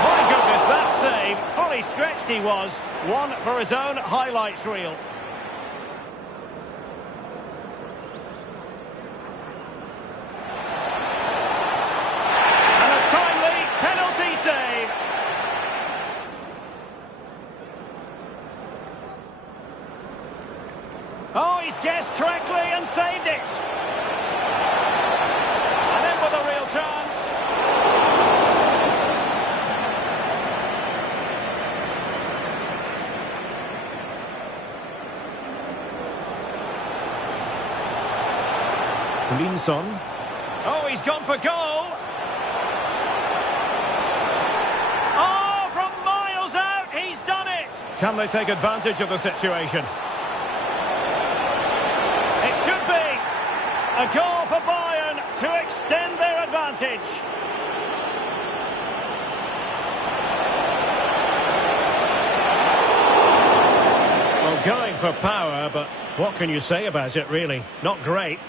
My goodness, that save. Fully stretched he was. One for his own highlights reel. And a timely penalty save. Oh, he's guessed correctly and saved it. With a real chance. Linson. Oh, he's gone for goal. Oh, from miles out, he's done it. Can they take advantage of the situation? It should be a goal for Bayern to extend their advantage. Well, going for power, but what can you say about it, really? Not great.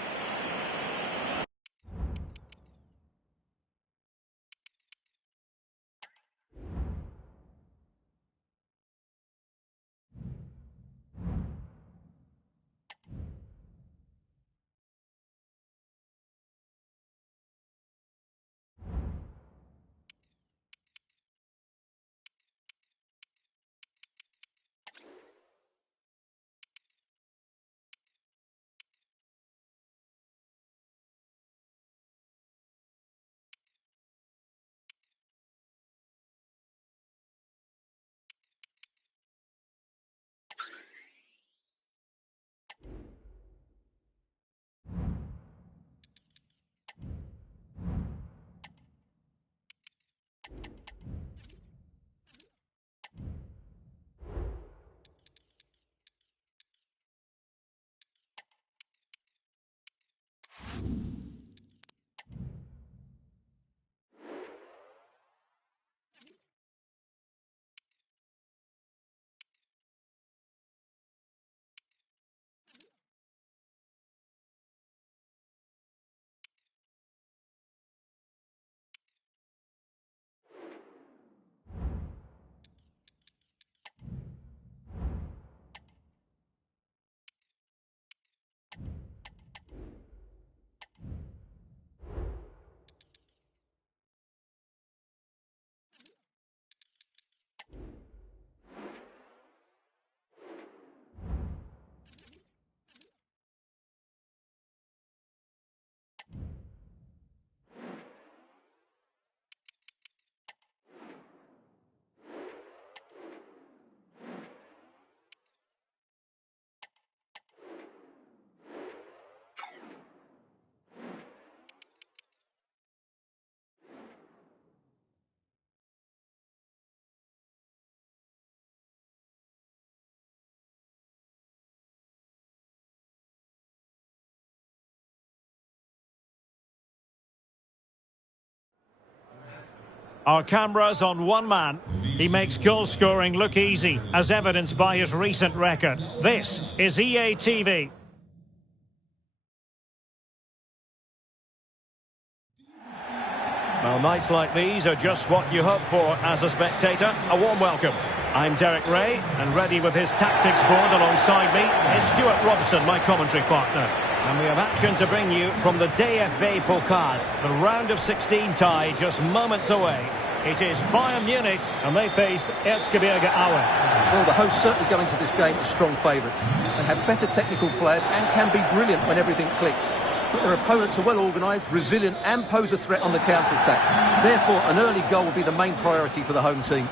Our cameras on one man. He makes goal scoring look easy, as evidenced by his recent record. This is EA TV. Well, nights like these are just what you hope for as a spectator. A warm welcome. I'm Derek Ray, and ready with his tactics board alongside me is Stuart Robson, my commentary partner. And we have action to bring you from the DFB Pokal. The round of 16 tie just moments away. It is Bayern Munich, and they face Erzgebirge Aue. Well, the hosts certainly go into this game as strong favourites. They have better technical players and can be brilliant when everything clicks. But their opponents are well organised, resilient and pose a threat on the counter-attack. Therefore, an early goal will be the main priority for the home team.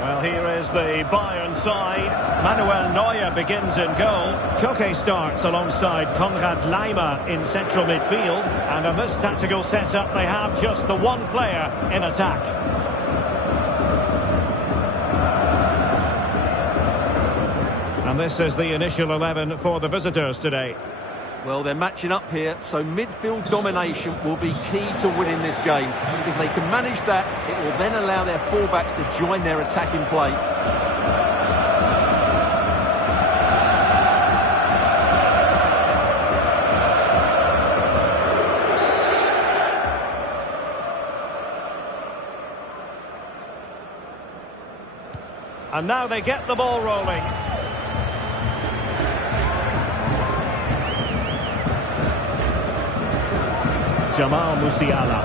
Well, here is the Bayern side. Manuel Neuer begins in goal. Koke starts alongside Konrad Laimer in central midfield. And in this tactical setup, they have just the one player in attack. And this is the initial 11 for the visitors today. Well, they're matching up here, so midfield domination will be key to winning this game. If they can manage that, it will then allow their fullbacks to join their attacking play. And now they get the ball rolling. Jamal Musiala.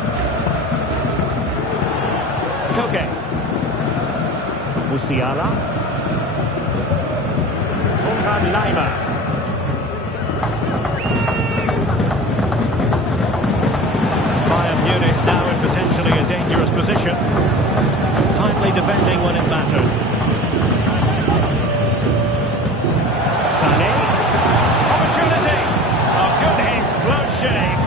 Koke. Musiala. Konrad Laimer. Bayern Munich now in potentially a dangerous position. Tightly defending when it mattered. Sané. Opportunity. A good hit, close shave.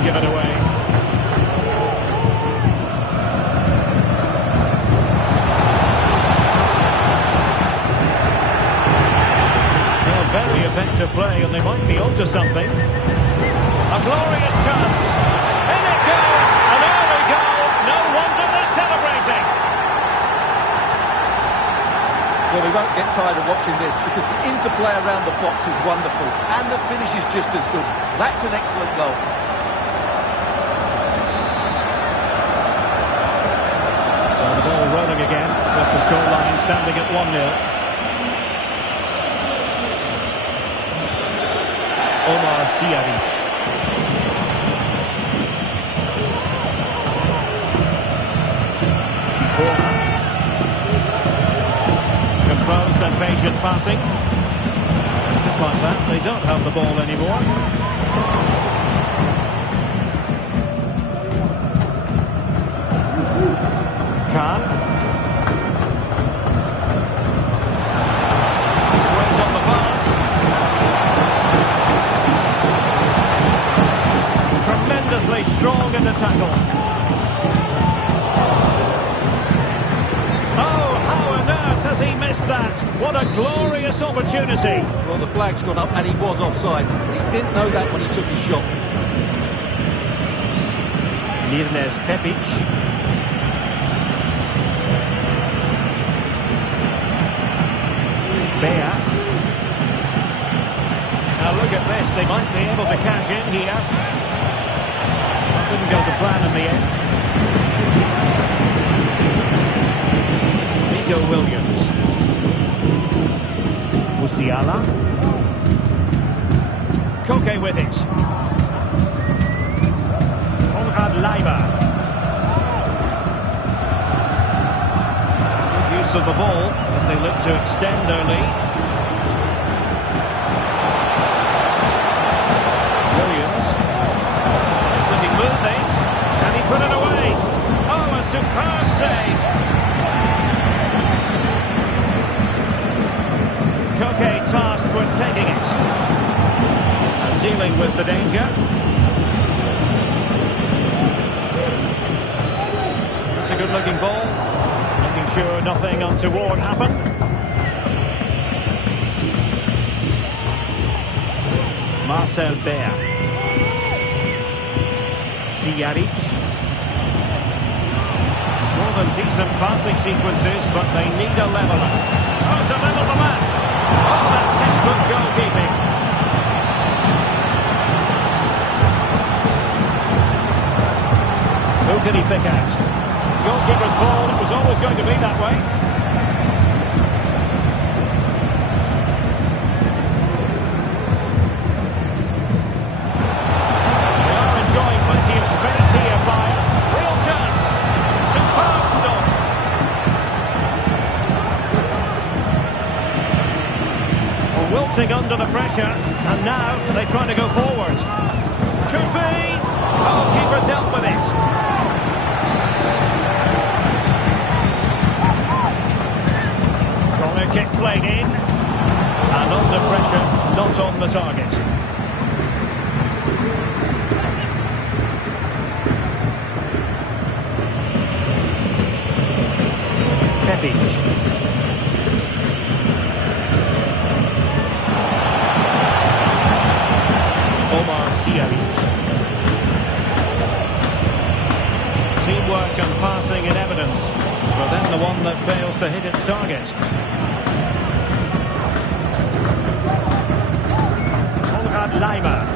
Given away. Well, very effective play, and they might be onto something. A glorious chance. In it goes, and there we go. No wonder they're celebrating. Well, we won't get tired of watching this because the interplay around the box is wonderful and the finish is just as good. That's an excellent goal. The ball rolling again, with the scoreline standing at 1-0. Omar Siaric. Shikora. Composed and patient passing. Just like that, they don't have the ball anymore. Khan. Swings on the pass. Tremendously strong in the tackle. Oh, how on earth has he missed that? What a glorious opportunity. Well, the flag's gone up and he was offside. He didn't know that when he took his shot. Nirnes Pepic. Bea. Now look at this, they might be able to cash in here. That didn't go to plan in the end. Nico Williams. Musiala. Koke with it. Konrad Leiber. Good use of the ball as they look to extend their lead. Williams. Nice looking move this. And he put it away. Oh, a superb save. Koke tasked with taking it. And dealing with the danger. It's a good looking ball. Making sure nothing untoward happened. Marcel Baer. Sijaric. More than decent passing sequences, but they need a leveller. Oh, to level the match. Oh, that's textbook goalkeeping. Who can he pick out? Goalkeeper's ball, it was always going to be that way. They are enjoying plenty of space here, Bayern. Real chance. Superb stop. Wilting under the pressure, and now they try to go forward. Could be. Oh, keeper dealt with it. Corner kick played in, and under pressure, not on the target. Pepic. Teamwork and passing in evidence, but then the one that fails to hit its target. Konrad Leiber.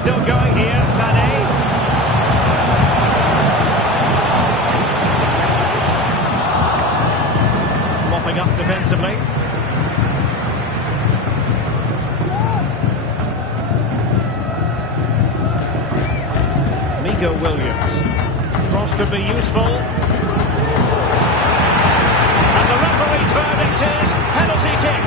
Still going here, Sané. Mopping up defensively. Nico Williams. Cross could be useful. And the referee's verdict is penalty kick.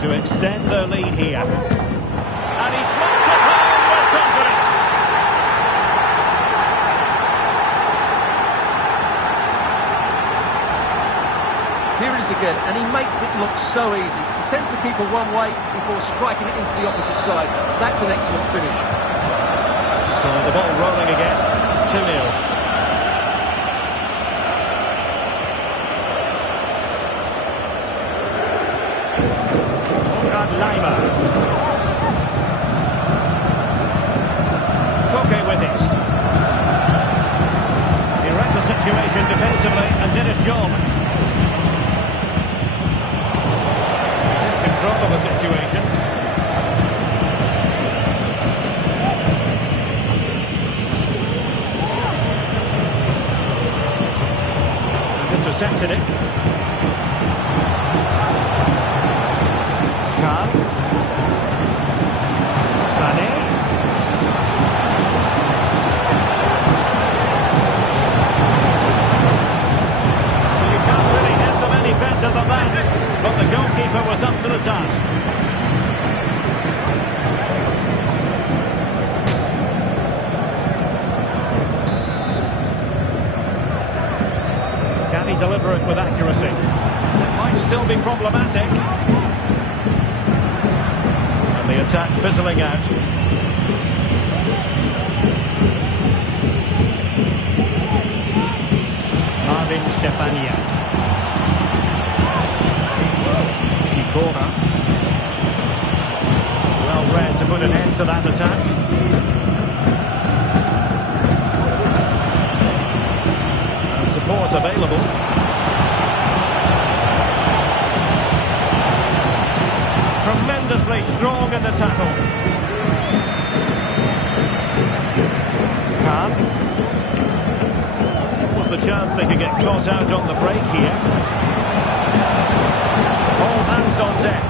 To extend their lead here. And he slots it home with confidence. Here it is again, and he makes it look so easy. He sends the keeper one way before striking it into the opposite side. That's an excellent finish. So the ball rolling again, 2-0. Konrad Leiber. Koke with it. He read the situation defensively and did his job. Control of the situation. Intercepted it. Khan. Sané. Well, you can't really hit them any better than that. But the goalkeeper was up to the task. Can he deliver it with accuracy? It might still be problematic. And the attack fizzling out. Marvin Stefania. Corner. Well read to put an end to that attack. what's available. Tremendously strong in the tackle. Khan. Was the chance they could get caught out on the break here. All hands on deck.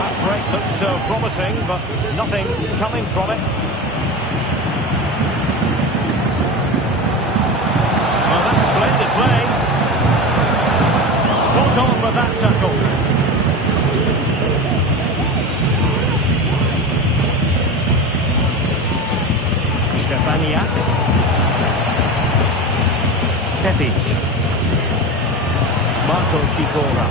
That break looked so promising, but nothing coming from it. Well, that's splendid play. Spot on with that tackle. Stefaniak. Pepic. Marco Sikora.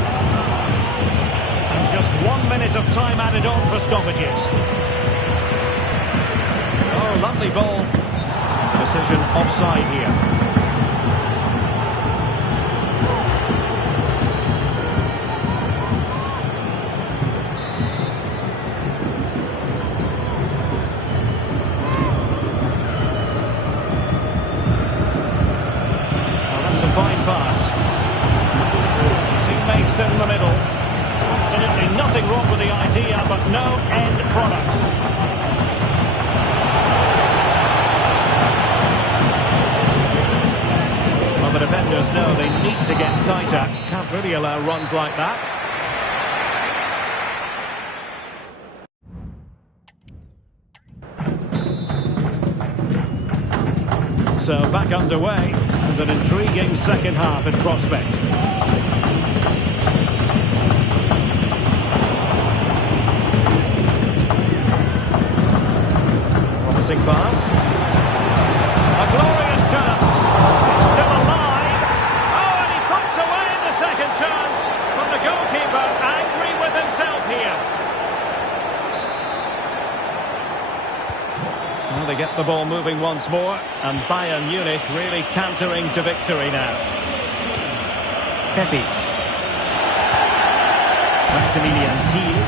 And just 1 minute of time added on for stoppages. Oh, lovely ball. Decision offside here. Fine pass. Teammates in the middle. Absolutely nothing wrong with the idea, but no end product. Well, the defenders know they need to get tighter. Can't really allow runs like that. So back underway. An intriguing second half in prospect. Promising pass. A glorious chance. It's still alive. Oh, and he puts away the second chance. But the goalkeeper angry with himself here. Well, they get the ball moving once more, and Bayern Munich really cantering to victory now. Pepic. Maximilian Thiel.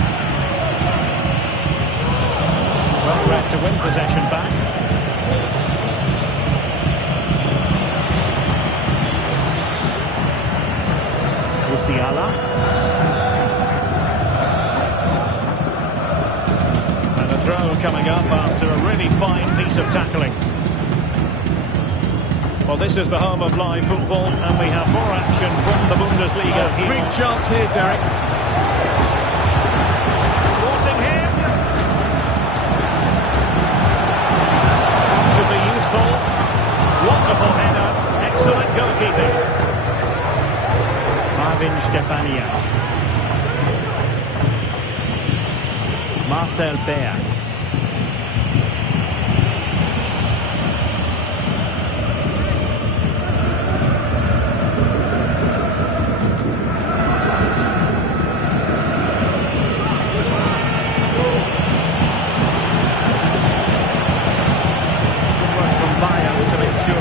Well read to win possession back. Musiala. Throw coming up after a really fine piece of tackling. Well, this is the home of live football, and we have more action from the Bundesliga here. Big chance here, Derek. Forcing him. This could be useful. Wonderful header. Excellent goalkeeping. Marvin Stefaniak. Marcel Baer.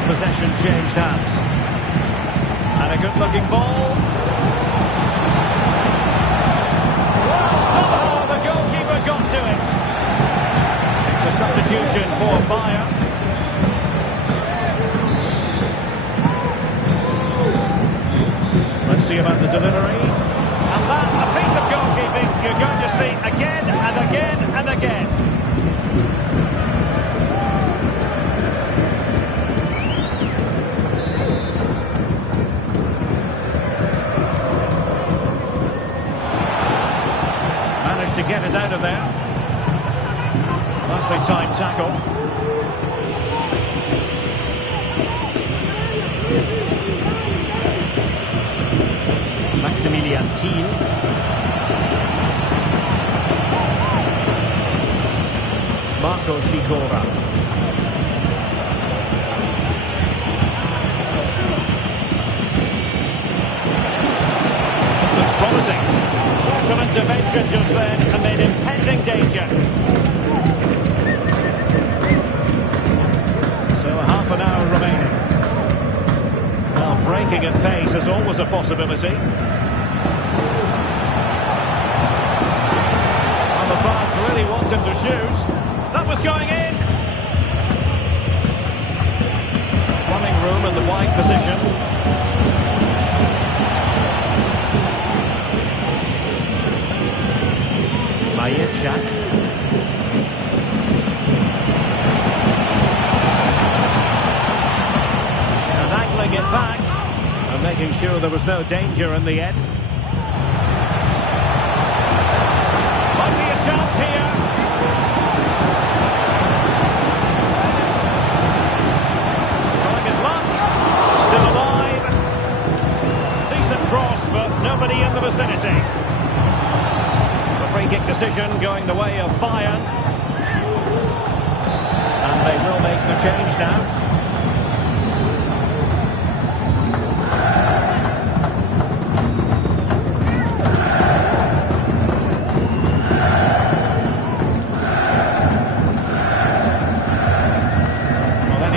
Possession changed hands. And a good-looking ball. Well, somehow the goalkeeper got to it. It's a substitution for Bayern. Let's see about the delivery. And that, a piece of goalkeeping you're going to see again and again and again. To get it out of there. Nicely timed tackle. Maximilian Thiel. Marco Sikora. This looks promising. Some intervention just then amid impending danger. So half an hour remaining. Well, breaking at pace is always a possibility. And the fans really want him to shoot. That was going in. Running room in the wide position. Ayetchak. And angling it back and making sure there was no danger in the end. Might be a chance here. Trying his luck. Still alive. Decent cross, but nobody in the vicinity. The free kick decision going the way of Bayern. And they will make the change now.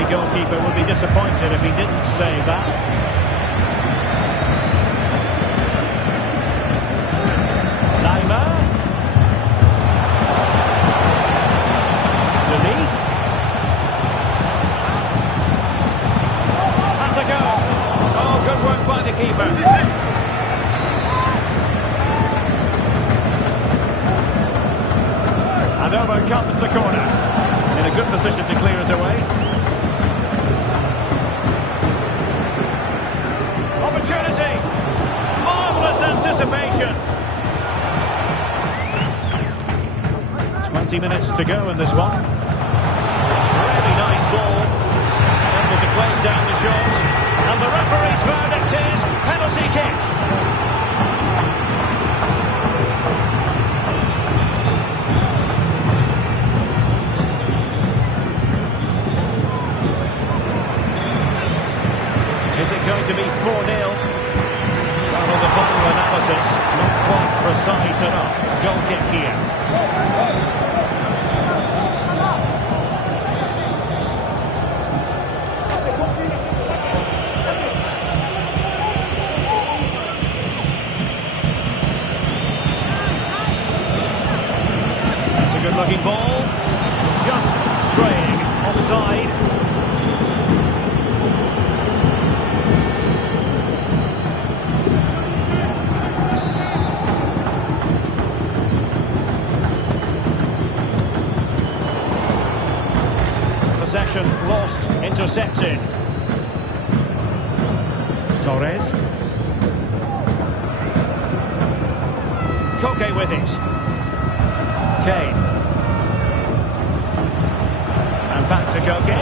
Goalkeeper would be disappointed if he didn't save that. Lima. Denis. Has a go. Oh, good work by the keeper. And over comes the corner. In a good position to clear it away. Opportunity. Marvellous anticipation. 20 minutes to go in this one. Really nice ball. Able to close down the shot. And the referee's verdict is penalty kick. Is it going to be 4-0? Well, with the final analysis, not quite precise enough. Goal kick here. It's a good-looking ball. Just straying offside. Possession lost, intercepted. Torres. Koke with it. Kane. And back to Koke.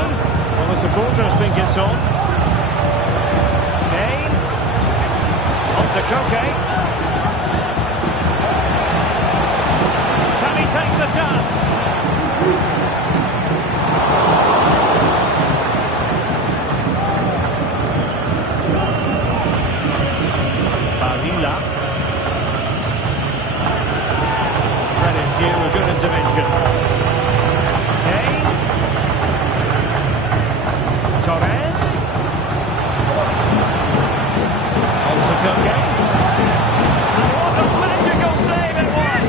Well, the supporters think it's on. Kane. On to Koke. Can he take the chance? Credit due, a good intervention. Kane. Torres. On to Koke. And what a magical save it was!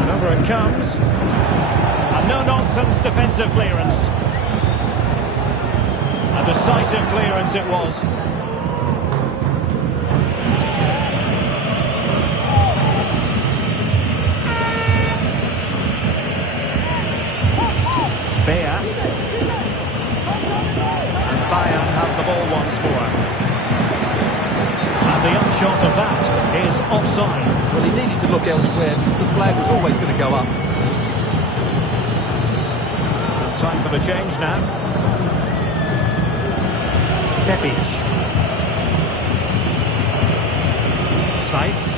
And over it comes. A no-nonsense defensive clearance. A decisive clearance it was. Bear. And Bayern have the ball once more. And the upshot of that is offside. Well, he needed to look elsewhere because the flag was always going to go up. And time for the change now. Pepic. Sights.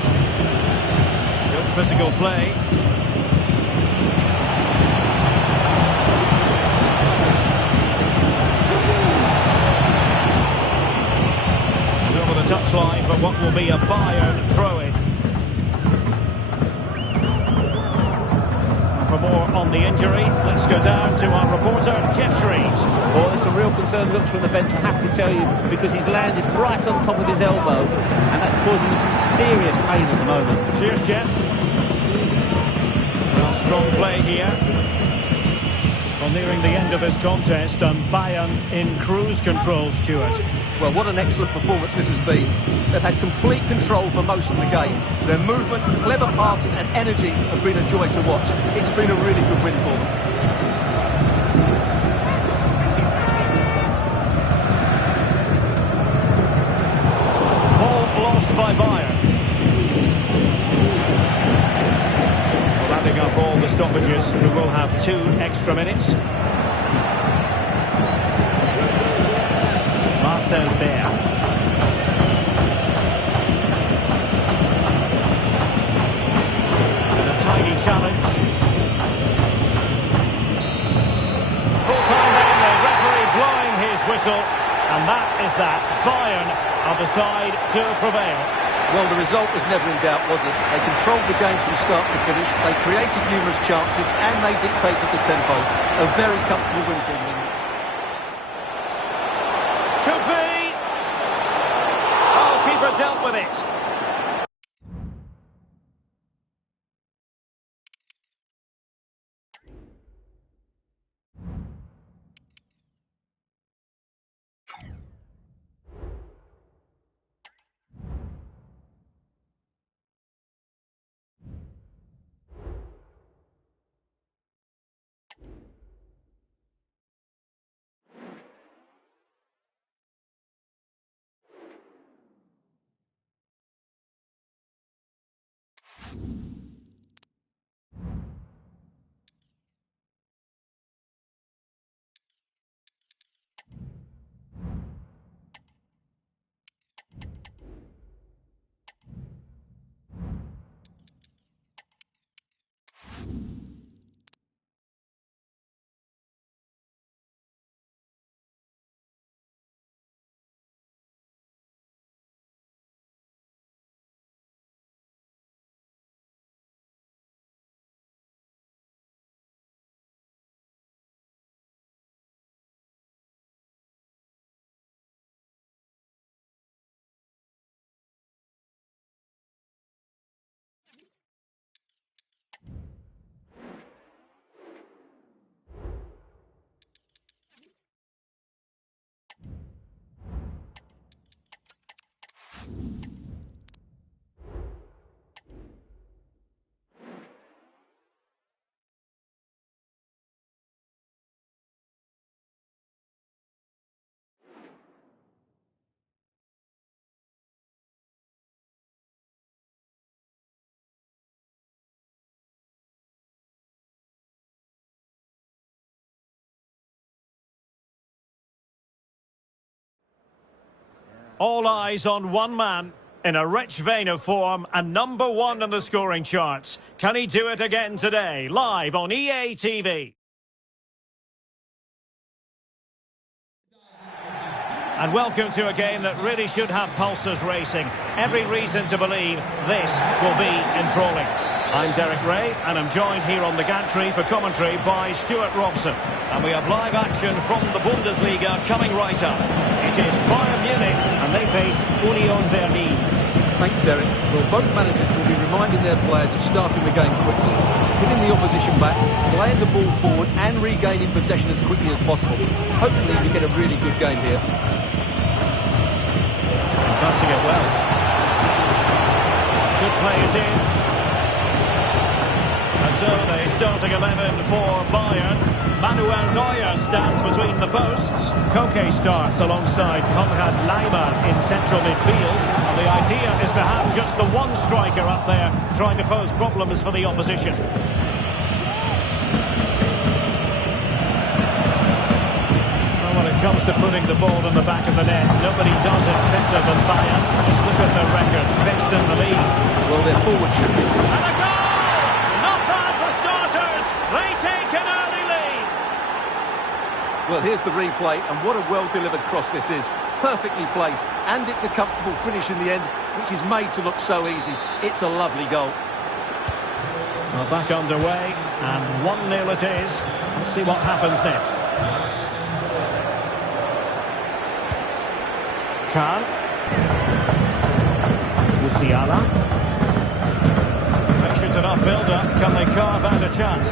Good physical play. And over the touchline for what will be a Bayern throw-in. For more on the injury, let's go down to our reporter, Jeff Shreves. Well, there's some real concerned looks from the bench, I have to tell you, because he's landed right on top of his elbow, and that's causing him some serious pain at the moment. Cheers, Jeff. Well, strong play here. Well, nearing the end of his contest, and Bayern in cruise control, Stuart. Well, what an excellent performance this has been. They've had complete control for most of the game. Their movement, clever passing and energy have been a joy to watch. It's been a really good win for them. Ball lost by Bayern. Wrapping up all the stoppages, we will have 2 extra minutes. Marcel Baer. And a tiny challenge. Full time in, the referee blowing his whistle. And that is that. Bayern are the side to prevail. Well, the result was never in doubt, was it? They controlled the game from start to finish. They created numerous chances and they dictated the tempo. A very comfortable win for them. Could be. Oh, keeper dealt with it. All eyes on one man, in a rich vein of form and #1 in the scoring charts. Can he do it again today? Live on EA TV. And welcome to a game that really should have pulses racing. Every reason to believe this will be enthralling. I'm Derek Ray, and I'm joined here on the gantry for commentary by Stuart Robson. And we have live action from the Bundesliga coming right up. It is Bayern Munic, and they face Union Berlin. Thanks, Derek. Well, both managers will be reminding their players of starting the game quickly, hitting the opposition back, playing the ball forward and regaining possession as quickly as possible. Hopefully we get a really good game here. Passing it well. Good play it in. And so the starting 11 for Bayern. Manuel Neuer stands between the posts. Koke starts alongside Konrad Laimer in central midfield. And the idea is to have just the one striker up there trying to pose problems for the opposition. Well, when it comes to putting the ball in the back of the net, nobody does it better than Bayern. Just look at the record, best in the league. Well, their forward should be. And a goal! Not bad for starters. They take an early lead. Well, here's the replay, and what a well-delivered cross this is. Perfectly placed, and it's a comfortable finish in the end, which is made to look so easy. It's a lovely goal. Well, back underway, and 1-0 it is. Let's see what happens next. Khan. Musiala. Patient enough build-up. Can they carve out a chance?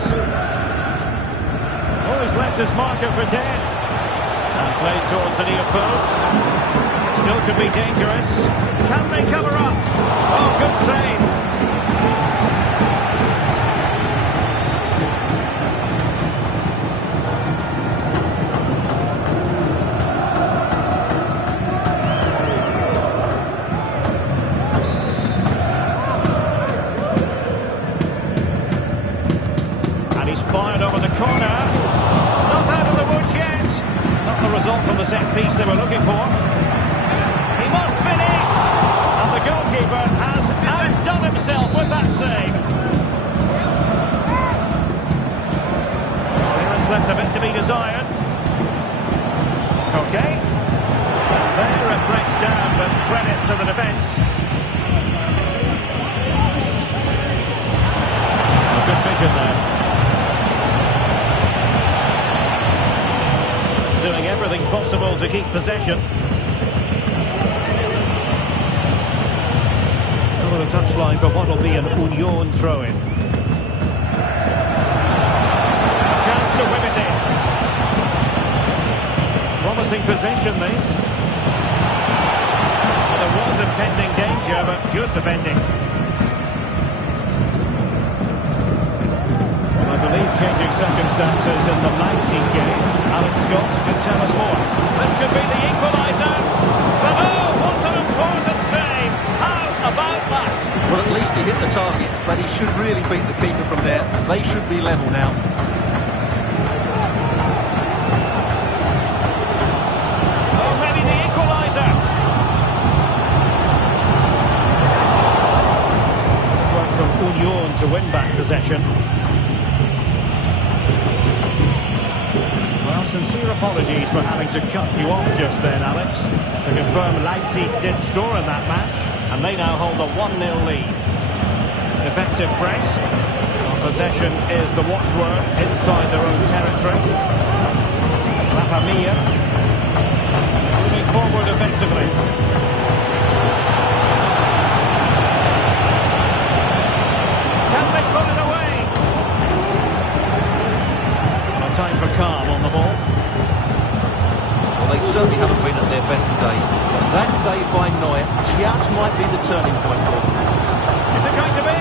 Oh, he's left his marker for dead. And played towards the near post. Still could be dangerous. Can they cover up? Oh, good save. And he's fired over the corner. Not out of the woods yet. Not the result from the set piece they were looking for. He must finish. And the goalkeeper has outdone himself with that save. Clearance left a bit to be desired. Okay. And there it breaks down, but credit to the defence. Good vision there. Doing everything possible to keep possession. Over the touchline for what will be an Union throw-in. A chance to whip it in. Promising possession, this. Well, there was impending danger, but good defending. Well, I believe changing circumstances in the Leipzig game. Alex Scott can tell us more. This could be the equaliser. But oh, what an important save. How about that? Well, at least he hit the target, but he should really beat the keeper from there. They should be level now. Oh, maybe the equaliser. Work from Union to win back possession. Sincere apologies for having to cut you off just then, Alex. To confirm, Leipzig did score in that match, and they now hold a 1-0 lead. Effective press. Possession is the watchword inside their own territory. Rafa Mia moving forward effectively. Can they put it away? No time for calm on the ball. Well, they certainly haven't been at their best today. That save by Neuer just might be the turning point for them. Is it going to be?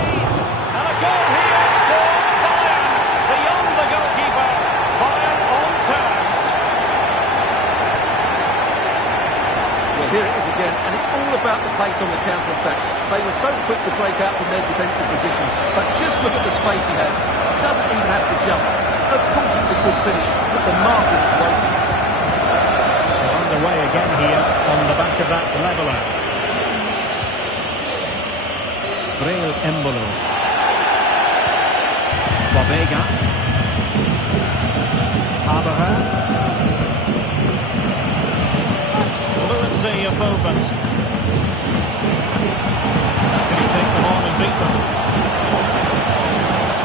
And a goal here for Bayern. Beyond the goalkeeper. Bayern on terms. Well, here it is again, and it's all about the pace on the counter-attack. They were so quick to break out from their defensive positions, but just look at the space he has. Doesn't even have to jump. Of course it's a good finish, but the marker is waiting. So underway again here on the back of that leveller. Breel Embolo. Babega. Haberher. Fluency of movement. Can he take them on and beat them?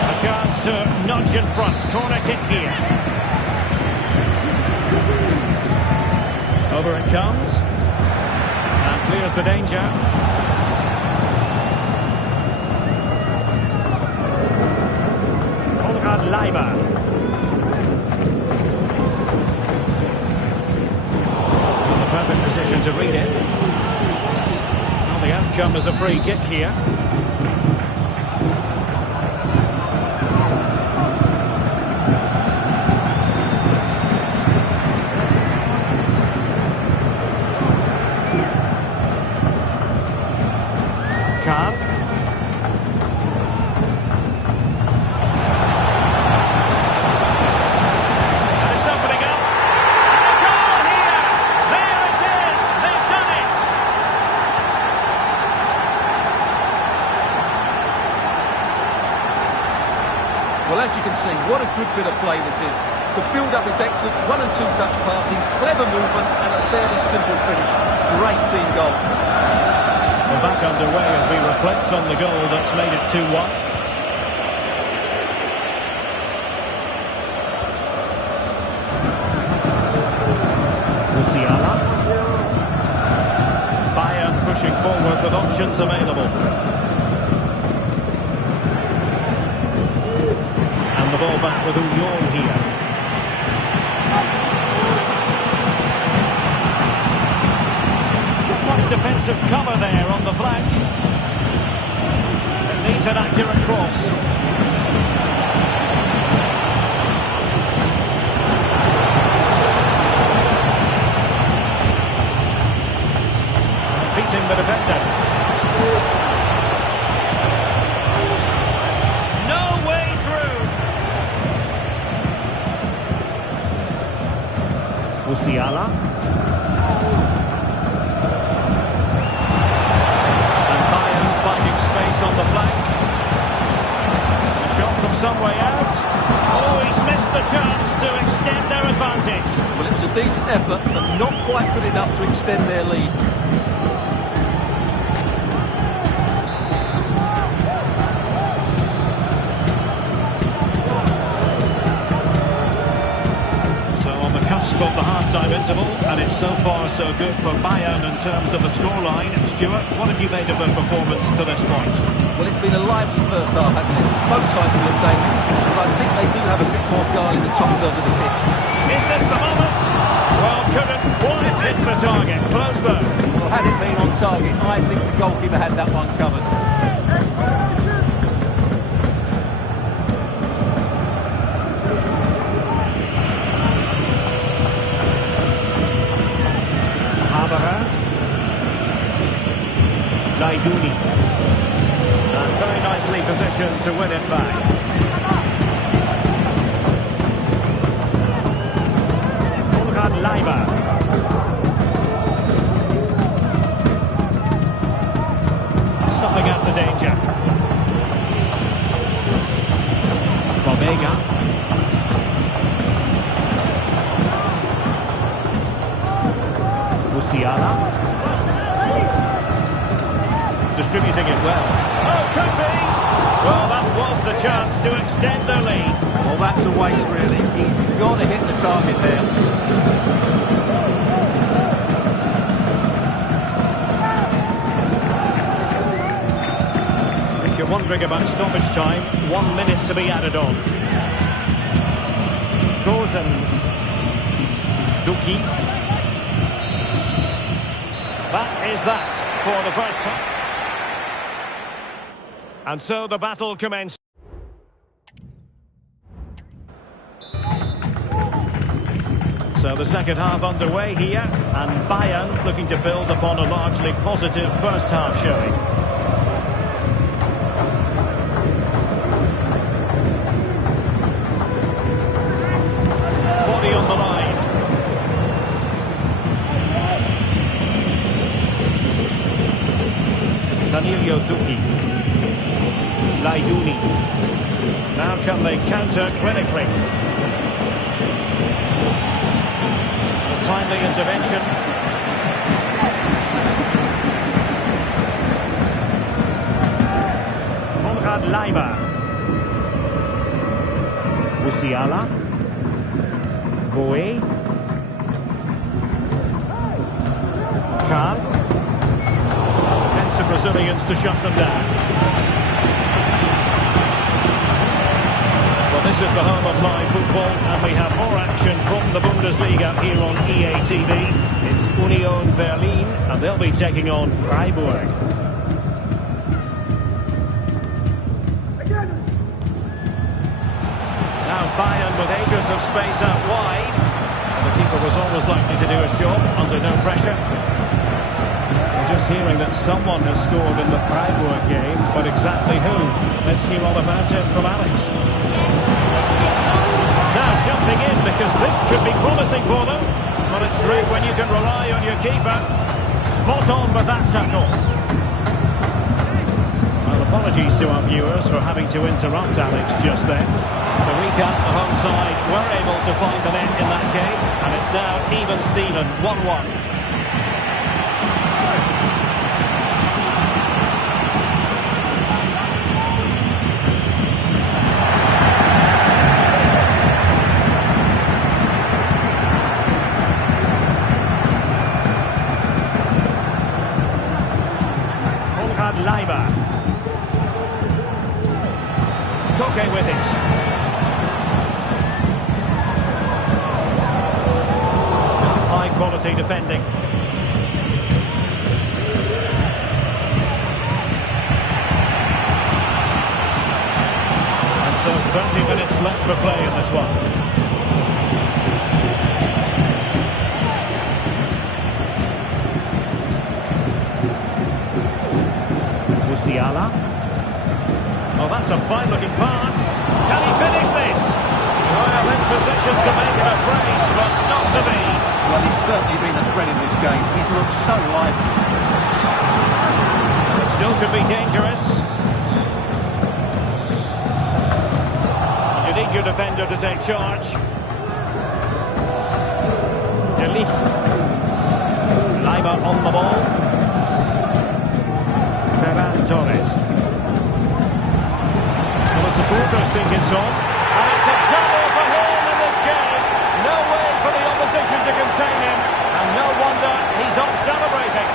A chance to nudge in front. Corner kick here. Over it comes. And clears the danger. Leiber. In the perfect position to read it. Well, the outcome is a free kick here. Kahn. Well, as you can see, what a good bit of play this is. The build-up is excellent, 1 and 2 touch passing, clever movement and a fairly simple finish. Great team goal. We're back underway as we reflect on the goal that's made it 2-1. Musiala. Bayern pushing forward with options available. And the ball back with Union here. much defensive cover there on the flank. It needs an accurate cross. Beating the defender. No way through. Musiala. And Bayern finding space on the flank. A shot from some way out. Oh, he's missed the chance to extend their advantage. Well, it was a decent effort, but not quite good enough to extend their lead. Of the half-time interval, and it's so far so good for Bayern in terms of the scoreline. Stuart, what have you made of their performance to this point? Well, it's been a lively first half, hasn't it? Both sides have looked dangerous, but I think they do have a bit more guile in the top third of the pitch. Is this the moment? Well, couldn't quite hit the target. Close though. Well, had it been on target, I think the goalkeeper had that one covered. Laiduni. And very nicely positioned to win it back. Konrad Leiber. Stuffing out the danger. Bobega. Musiala. Distributing it well. Oh, could be! Well, that was the chance to extend their lead. Well, that's a waste, really. He's got to hit the target there. If you're wondering about stoppage time, 1 minute to be added on. Gozens. Duki. That is that for the first time. And so the battle commenced. So the second half underway here, and Bayern looking to build upon a largely positive first half showing. Body on the line. Danilo Duki. Laiduni. Now can they counter clinically? A timely intervention. Konrad Leiber. Musiala. Boe. Khan. Defensive Brazilians to shut them down. This is the home of live football, and we have more action from the Bundesliga here on EA TV. It's Union Berlin, and they'll be taking on Freiburg. Now Bayern with acres of space out wide, and the keeper was always likely to do his job under no pressure. We're just hearing that someone has scored in the Freiburg game, but exactly who? Let's hear all about it from Alex. Now jumping in, because this could be promising for them. But it's great when you can rely on your keeper. Spot on with that tackle. Well, apologies to our viewers for having to interrupt Alex just then. To recap, the home side were able to find the net in that game, and it's now even Steven, 1-1. Leiber. Koke with it. High quality defending. That's a fine-looking pass. Can he finish this? Well, in position to make it a brace, but not to be. Well, he's certainly been a threat in this game. He's looked so lively. It still could be dangerous. You need your defender to take charge. De Ligt. Leiber on the ball. Ferran Torres. Well, the supporters think it's on. And it's a double for him in this game. No way for the opposition to contain him. And no wonder he's off celebrating.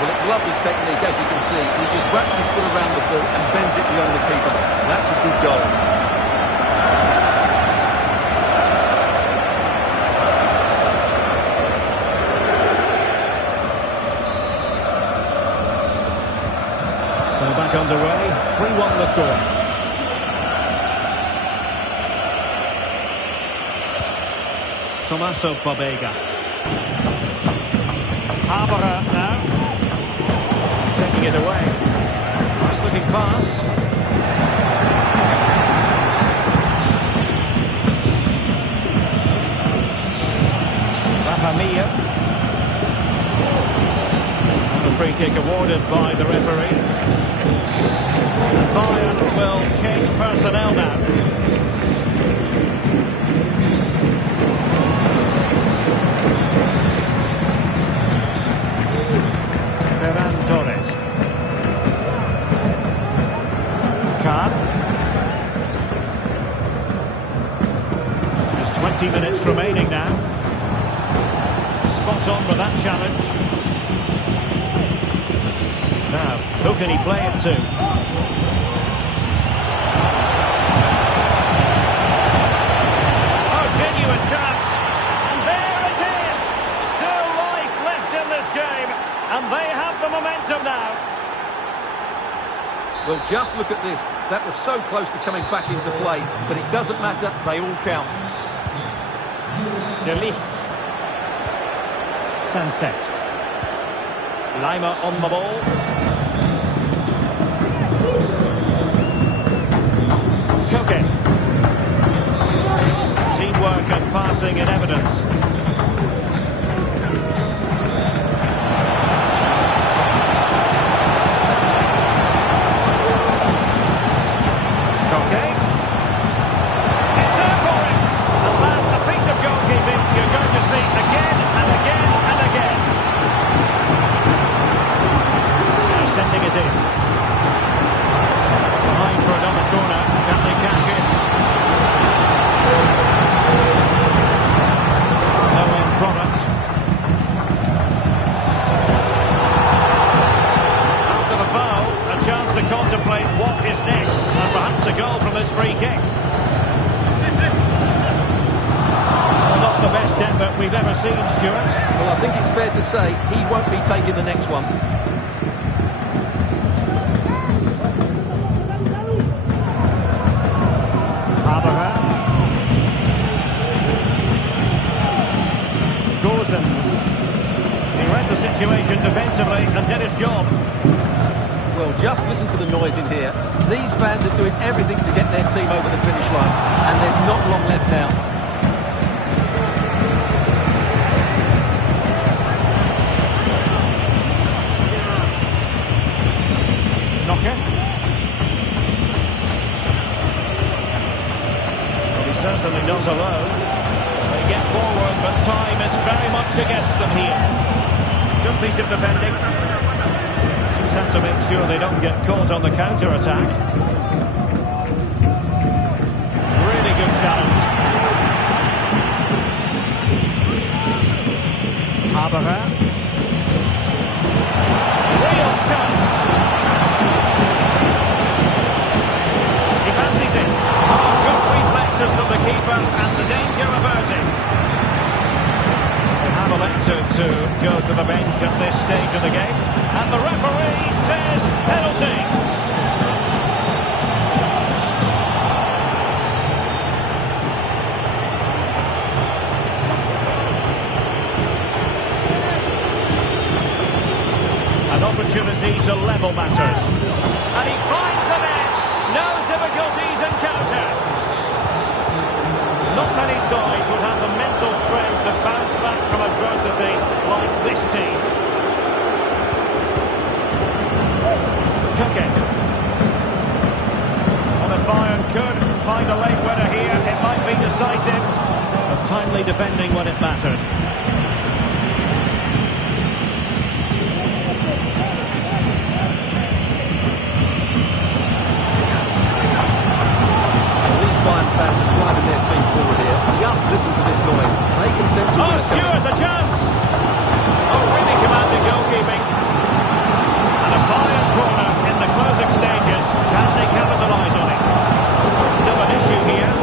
Well, it's lovely technique, as you can see. He just wraps his foot around the ball and bends it beyond the keeper. That's a good goal. So back underway, 3-1 the score. Tommaso Pobega. Haberer now. Taking it away. Nice looking pass. Rafa Mir. And the free kick awarded by the referee. And Bayern will change personnel now. Ferran Torres. Kahn. There's 20 minutes remaining now. Spot on with that challenge. Now, who can he play it to? Oh, genuine chance. And there it is. Still life left in this game. And they have the momentum now. Well, just look at this. That was so close to coming back into play. But it doesn't matter. They all count. De Ligt. Sunset. Leimer on the ball. Kukulkan. Teamwork and passing in evidence. Kukulkan. It's there for him. And that, a piece of goalkeeping you're going to see again and again and again. Now sending it in. Behind for another corner. Can they cash in? No end product. After the foul, a chance to contemplate what is next, and perhaps a goal from this free kick. Well, not the best effort we've ever seen, Stuart. Well, I think it's fair to say he won't be taking the next one. Haberer. Gozens. He read the situation defensively and did his job. Well, just listen to the noise in here. These fans are doing everything to get their team over the finish line. And there's not long left now. Knocker. Well, he's certainly not alone. They get forward, but time is very much against them here. Good piece of defending. Just have to make sure they don't get caught on the counter-attack. Really good challenge. Haberer. Real chance. He fancies it. Oh, good reflexes from the keeper and the danger averted. They have elected to go to the bench at this stage of the game. And the referee says penalty. decisive, but timely defending when it mattered. Bayern fans are driving their team forward here. Just listen to this noise. They can sense it. Oh, Stewart's a chance! Oh, really commanding goalkeeping. And a Bayern corner in the closing stages. Can they capitalise on it? Still an issue here.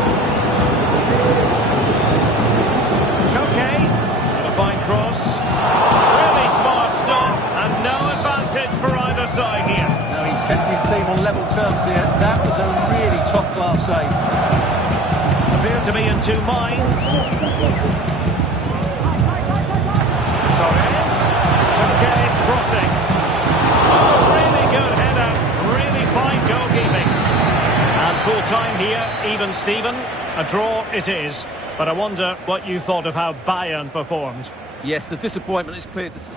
Okay. And a fine cross. Really smart stop. And no advantage for either side here. No, he's kept his team on level terms here. That was a really top-class save. Appear to be in two minds. Torres. Okay, crossing. Oh, really good header. Really fine goalkeeping. And full time here, even Steven. A draw it is. But I wonder what you thought of how Bayern performed. Yes, the disappointment is clear to see.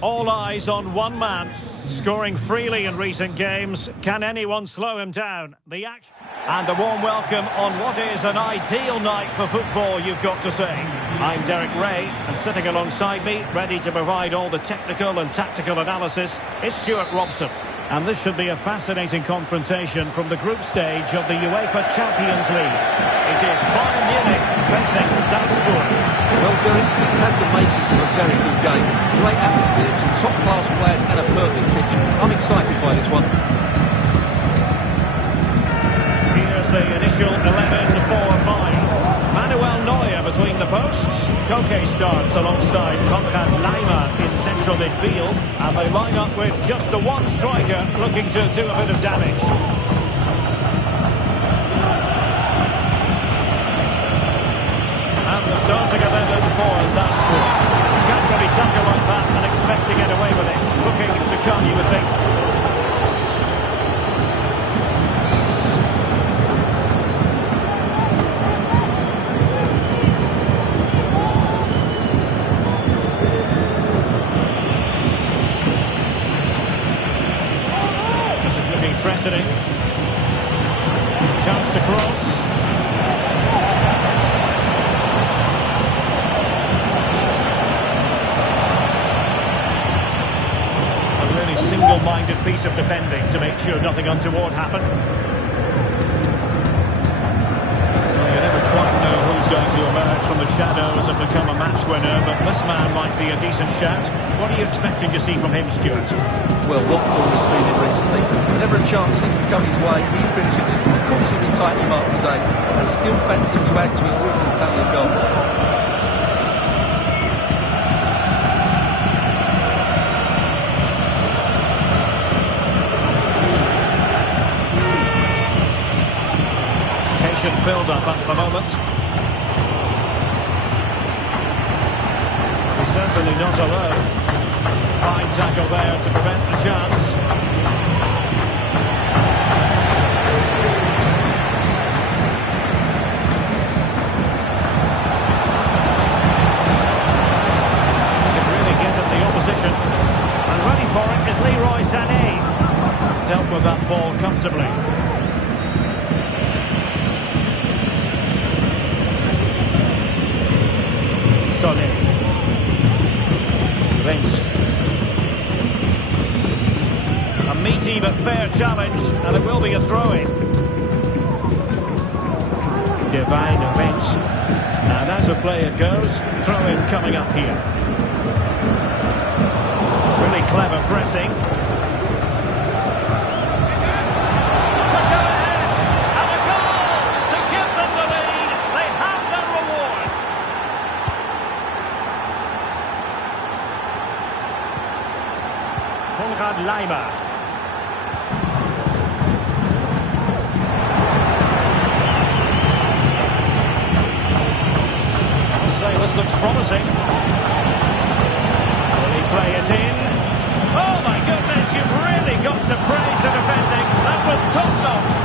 All eyes on one man, scoring freely in recent games. Can anyone slow him down? The action and a warm welcome on what is an ideal night for football, you've got to say. I'm Derek Ray, and sitting alongside me, ready to provide all the technical and tactical analysis, is Stuart Robson. And this should be a fascinating confrontation from the group stage of the UEFA Champions League. It is Bayern Munic facing Salzburg. Well, Derek, this has the makings of a very good game. Great atmosphere, some top-class players and a perfect pitch. I'm excited by this one. Here's the initial 11 for Bayern. Manuel Neuer between the posts. Koke starts alongside Konrad Laimer in central midfield. And they line up with just the one striker looking to do a bit of damage. And the starting 11 for Salzburg. Can't really tackle like that and expect to get away with it. Looking to come, you would think. Threatening. Chance to cross. A really single-minded piece of defending to make sure nothing untoward happened. Well, you never quite know who's going to emerge from the shadows and become a match winner, but this man might be a decent shout. What are you expecting to see from him, Stuart? Well, what form he's been in recently. Whenever a chance seems to come his way, he finishes it. Of course, he'll be tightly marked today. I still fancy him to add to his recent tally of goals. Certainly not alone. Fine tackle there to prevent the chance. He can really get at the opposition. And ready for it is Leroy Sané. Dealt with that ball comfortably. Sané. Vince. A meaty but fair challenge, and it will be a throw-in. Divine Vince. And as the player goes, throw-in coming up here. Really clever pressing. And a goal to give them the lead. They have their reward. Lima. I'll say this looks promising. Will he play it in? Oh my goodness, you've really got to praise the defending. That was top-notch.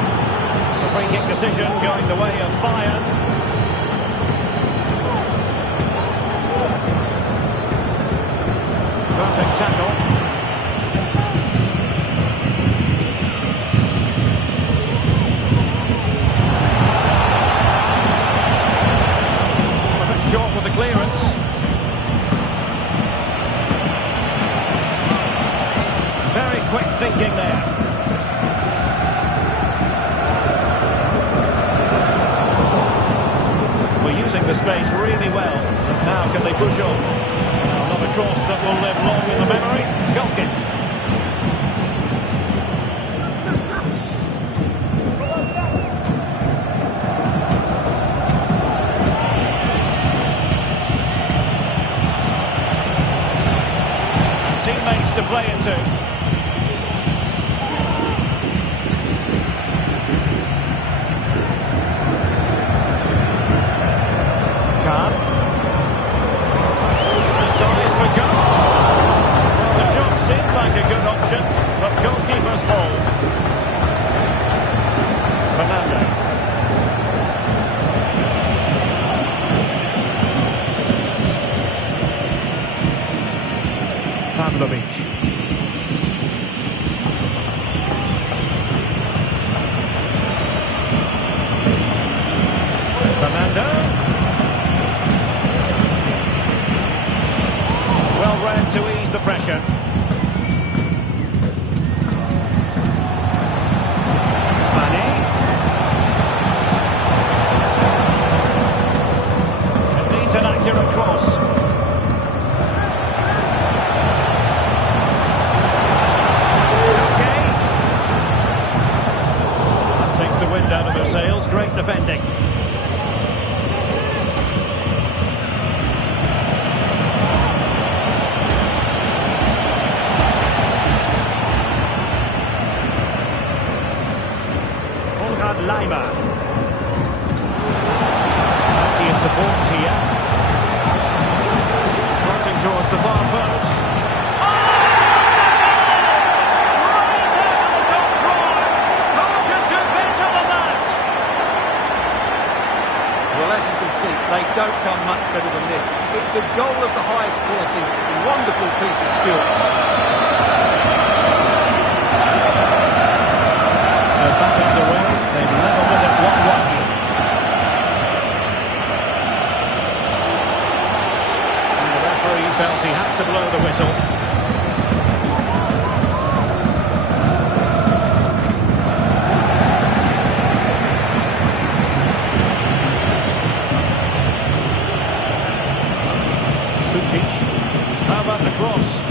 The free kick decision going the way of Bayern. Perfect tackle. Short with the clearance. Very quick thinking there. We're using the space really well. And now can they push on? Another cross that will live long in the memory. Goal kick. Teammates to play it to. Khan. That's obvious for goal. Well, the shot seemed like a good option, but goalkeeper's ball. Fernando. Pavlovic. Fernando. Well read to ease the pressure. Sané. It needs an accurate cross. Wind out of their sails, great defending. Lima. Plenty of support here. Crossing towards the far post. Well, as you can see, they don't come much better than this. It's a goal of the highest quality, a wonderful piece of skill. So back underway, they've levelled it at 1-1. And the referee felt he had to blow the whistle. How about the cross?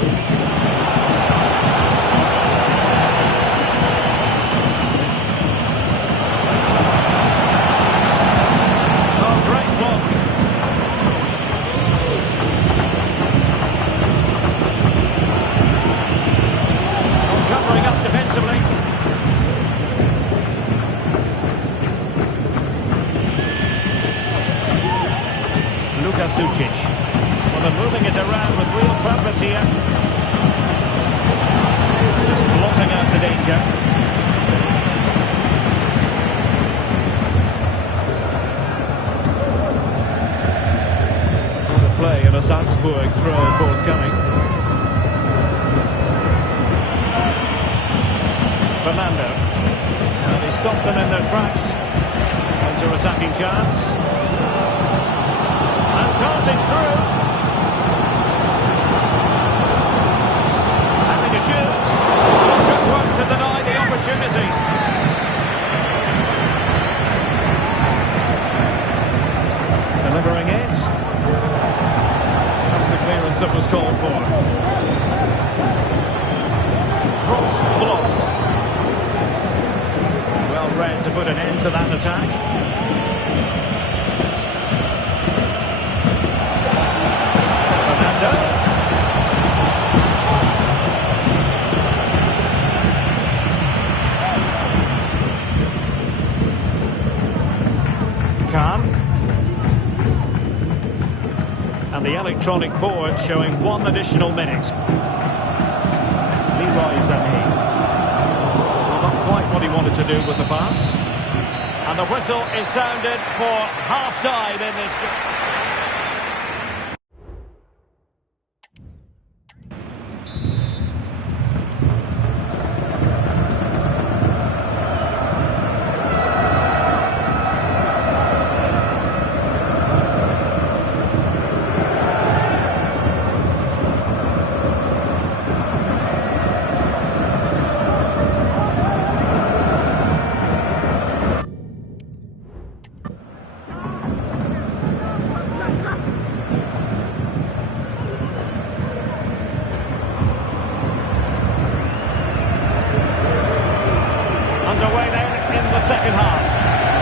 Oh, great block. Oh, covering up defensively. Luka Sucic. Well, they're moving it around with real purpose here. Just blotting out the danger. Good play and a Salzburg throw forthcoming. Fernando. And he stopped them in their tracks. Counter-attacking chance. And darting through. Having a shoot. Good work to deny the opportunity. Delivering it. That's the clearance that was called for. Cross blocked. Well read to put an end to that attack. Fernando. Khan. And the electronic board showing 1 additional minute. Leroy Sané. Not quite what he wanted to do with the pass. And the whistle is sounded for half-time in this game. Underway then in the second half.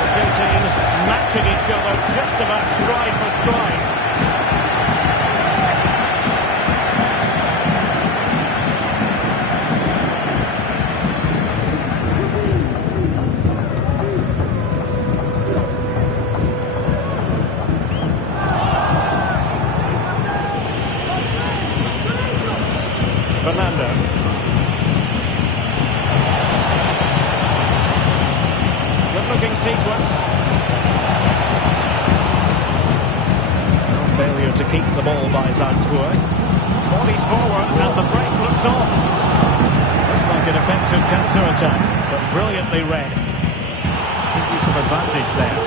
The two teams matching each other just about stride for stride. Fernando. Good-looking sequence. No failure to keep the ball by Salzburg. Bodies forward and the break looks on. Looks like an effective counter-attack, but brilliantly read. Good use of advantage there.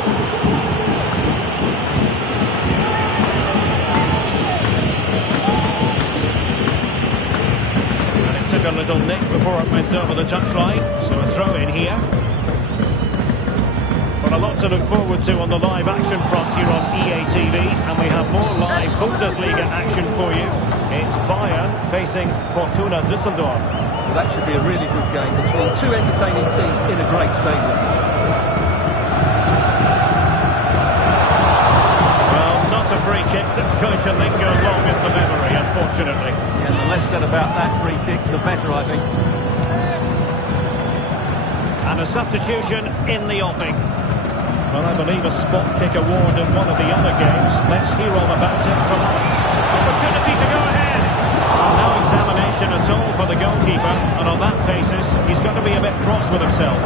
And it took a little nick before it went over the touchline, so a throw in here. But a lot to look forward to on the live action front here on EA TV, and we have more live Bundesliga action for you. It's Bayern facing Fortuna Düsseldorf. Well, that should be a really good game between two entertaining teams in a great stadium. Well, not a free kick that's going to linger long in the memory, unfortunately. And the less said about that free kick, the better, I think. And a substitution in the offing. Well, I believe a spot kick award in one of the other games. Let's hear all about it from Alex. Opportunity to go ahead. No examination at all for the goalkeeper, and on that basis, he's got to be a bit cross with himself.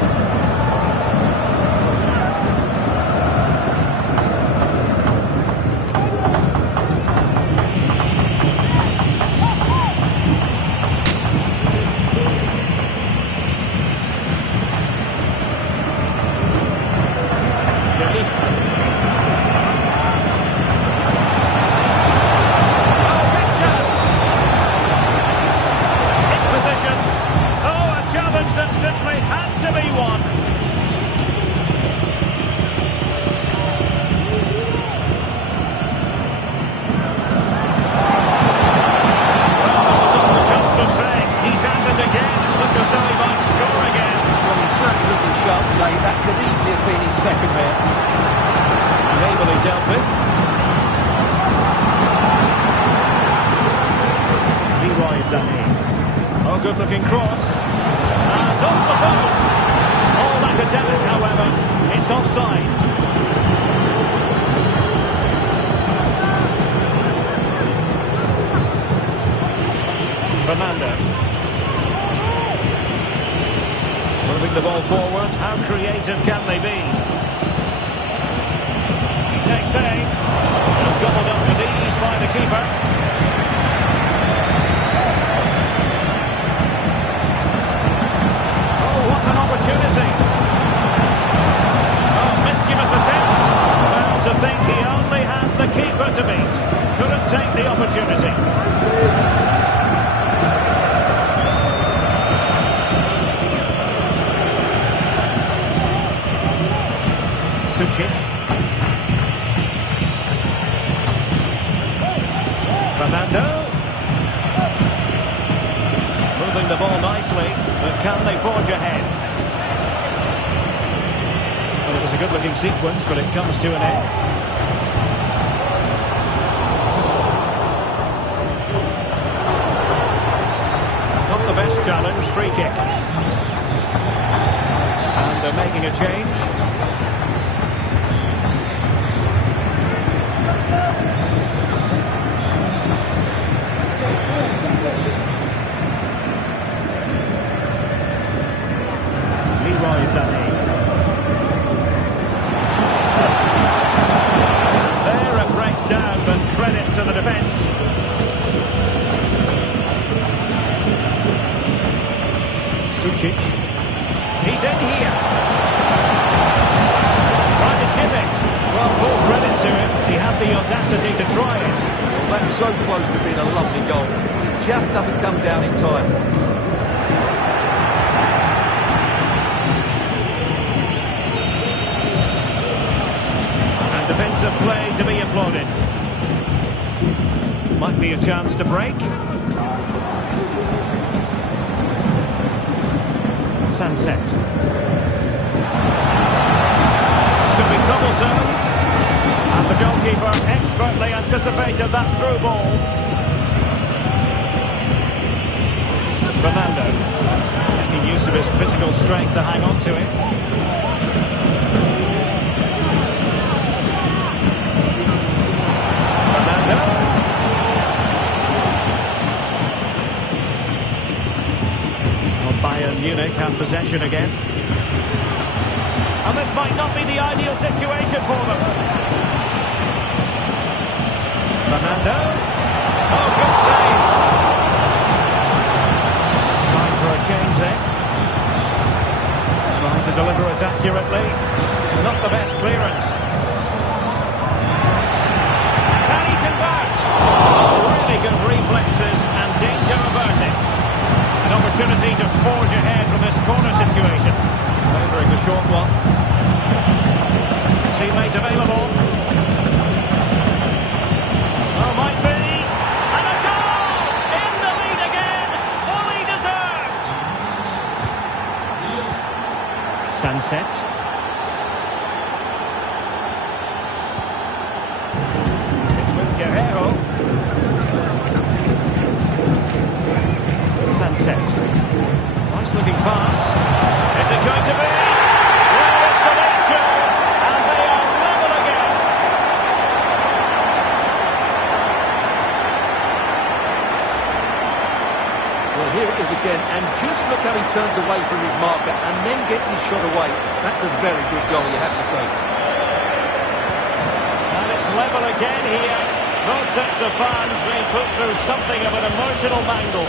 Oh, good-looking cross. And off the post. All academic, however. It's offside. Fernando. Moving the ball forward. How creative can they be? He takes aim. And gobbled up with ease by the keeper. Oh, what an opportunity. Oh, mischievous attempt. Well, to think he only had the keeper to beat. Couldn't take the opportunity. Sucic. Fernando. Moving the ball nicely, but can they forge ahead? Well, it was a good-looking sequence, but it comes to an end. Not the best challenge, free kick. And they're making a change. There it breaks down, but credit to the defence. Sucic. He's in here. Trying to chip it. Well, full credit to him. He had the audacity to try it. Well, that's so close to being a lovely goal. It just doesn't come down in time. Defensive play to be applauded. Might be a chance to break. Sunset. This could be troublesome. And the goalkeeper expertly anticipated that through ball. Fernando. Making use of his physical strength to hang on to it. Munic have possession again. And this might not be the ideal situation for them. Fernando. Oh, good save. Time for a change then. Trying to deliver it accurately. Not the best clearance. Can he convert? Oh, really good reflexes and danger averted. An opportunity to forge ahead from this corner situation. Favouring the short one. Teammate available. Oh, might be. And a goal! In the lead again. Fully deserved. Sunset. It's with Guerrero. Sunset. Nice looking pass. Is it going to be? Well, it's the late show, and they are level again. Well, here it is again, and just look how he turns away from his marker and then gets his shot away. That's a very good goal, you have to say. And it's level again here. Both sets of fans being put through something of an emotional mangle.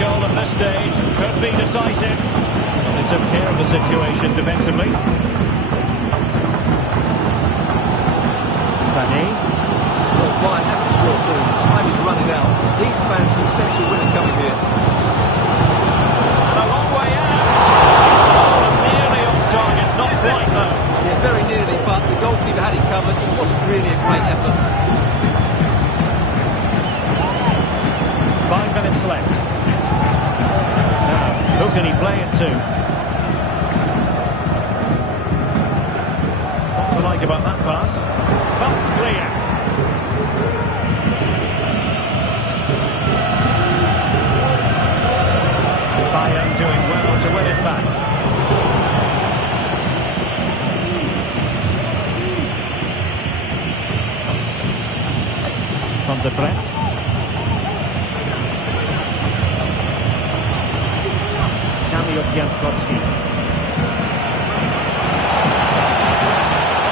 Goal at this stage could be decisive. They took care of the situation defensively. Sané. Well, Bayern have to score soon. Time is running out. These fans can sense a winner coming here. And a long way out. Oh, nearly on target. Not quite though. Yeah, very nearly, but the goalkeeper had it covered. It wasn't really a great effort. 5 minutes left. Who can he play it to? What to like about that pass? That's clear. Bayern doing well to win it back. van de Pret. Kamil Piątkowski.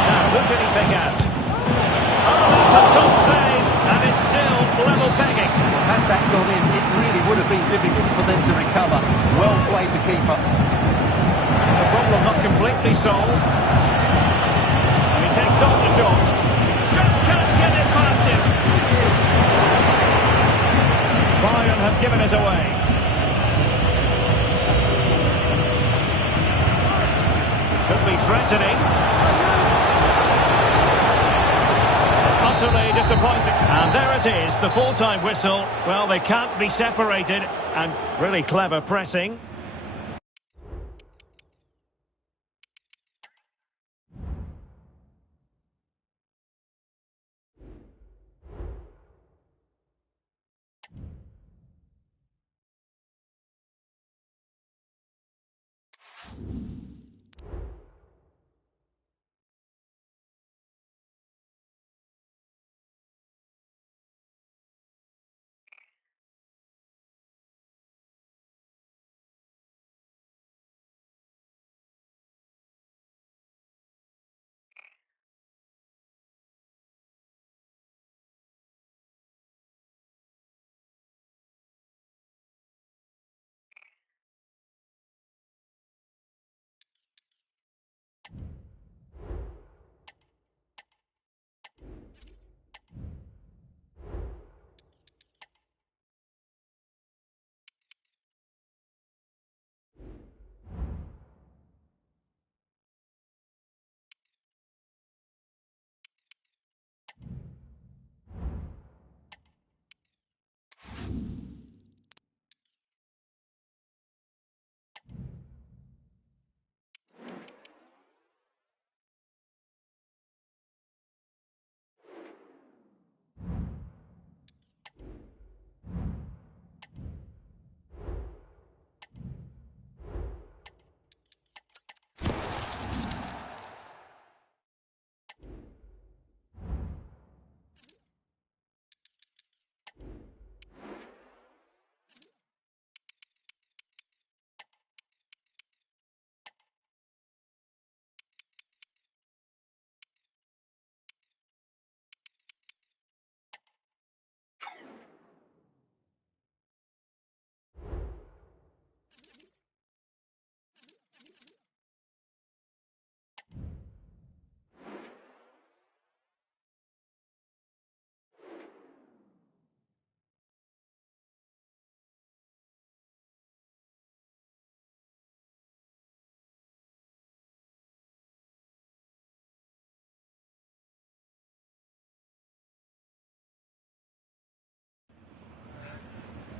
Now, who can he pick out? Oh, that's a top save, and it's still level pegging. Had that gone in, it really would have been difficult for them to recover. Well played, the keeper. The problem not completely solved. And he takes on the shot. Just can't get it past him. Bayern have given us away. Could be threatening. Utterly disappointing. And there it is, the full-time whistle. Well, they can't be separated, and really clever pressing.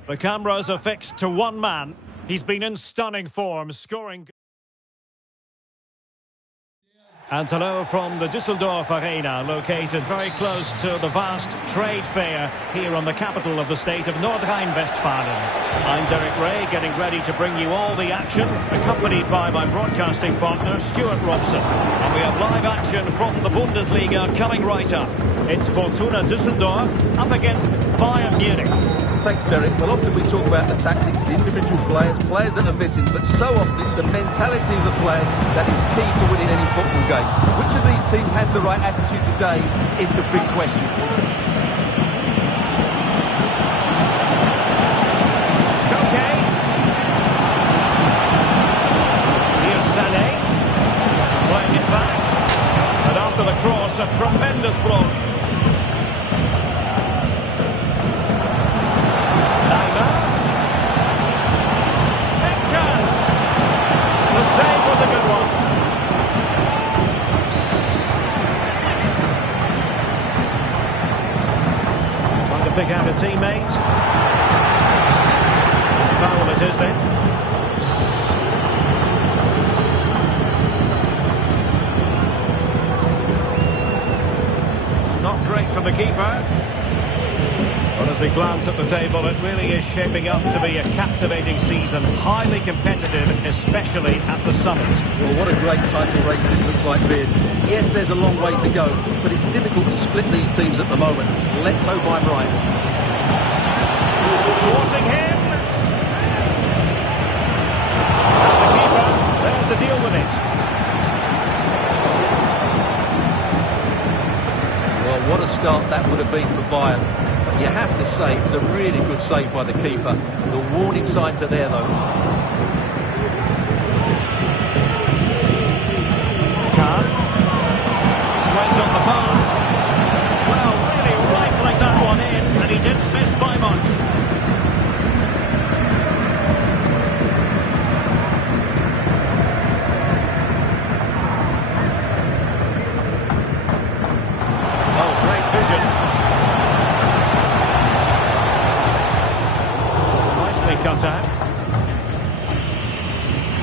The cameras are fixed to one man. He's been in stunning form, scoring. And hello from the Düsseldorf Arena, located very close to the vast trade fair here on the capital of the state of Nordrhein-Westfalen. I'm Derek Ray, getting ready to bring you all the action, accompanied by my broadcasting partner, Stuart Robson. And we have live action from the Bundesliga coming right up. It's Fortuna Düsseldorf up against Bayern Munich. Thanks, Derek. Well, often we talk about the tactics, the individual players that are missing, but so often it's the mentality of the players that is key to winning any football game. Which of these teams has the right attitude today is the big question. Okay. Here's Sané. Playing it back. And after the cross, a tremendous block. A good one. Trying to pick out a teammate. Foul it is then. Not great from the keeper. But as we glance at the table, it really is shaping up to be a captivating season, highly competitive in especially at the summit. Well, what a great title race this looks like being. Yes, there's a long way to go, but it's difficult to split these teams at the moment. Let's hope I'm right. Forcing him. And the keeper, there's to deal with it. Well, what a start that would have been for Bayern. But you have to say it was a really good save by the keeper. The warning signs are there, though. Khan. Sways on the pass. Well, really rifling that one in, and he didn't miss by much. Oh, great vision. Nicely cut out.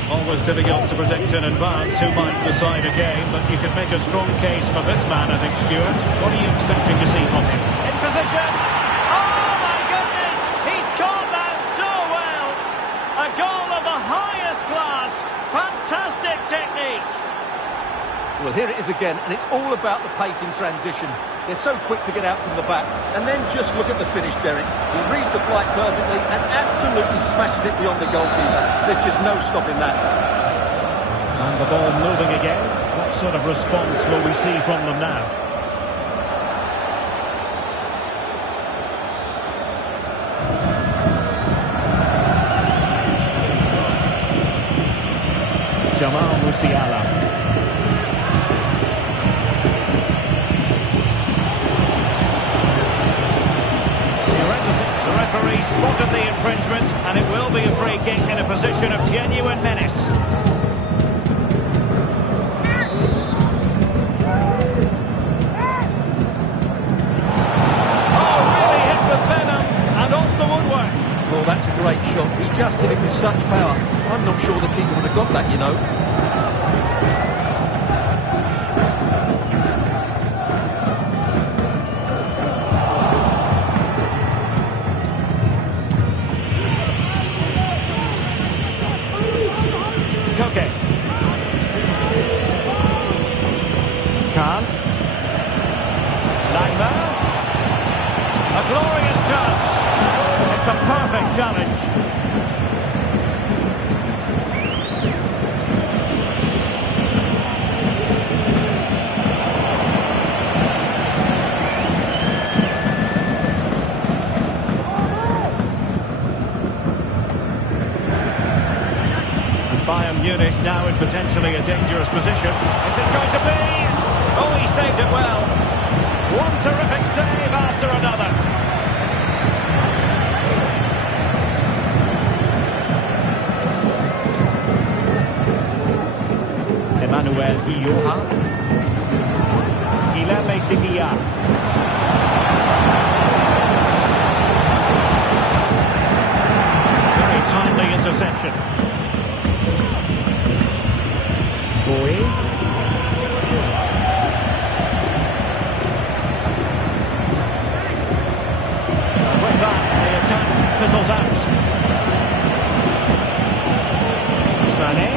Always difficult to predict in advance who might decide a game, but you could make a strong case for this man, I think, Stuart. What are you expecting to see from him? In position! Oh, my goodness! He's caught that so well! A goal of the highest class! Fantastic technique! Well, here it is again, and it's all about the pace in transition. They're so quick to get out from the back. And then just look at the finish, Derek. He reads the flight perfectly and absolutely smashes it beyond the goalkeeper. There's just no stopping that. And the ball moving again. What sort of response will we see from them now? Jamal Musiala. The referee spotted the infringement, and it will be a free kick in a position of genuine menace. Oh, really hit with venom, and off the woodwork. Well, that's a great shot. He just hit it with such power. I'm not sure the keeper would have got that, you know. Koke. Khan. Lima. A glorious chance. It's a perfect challenge. Bayern Munich now in potentially a dangerous position. Is it going to be? Oh, he saved it well. One terrific save after another. Emmanuel Ioha. Guilherme Sitia. Very timely interception. Boy. And with that, the attack fizzles out. Sané.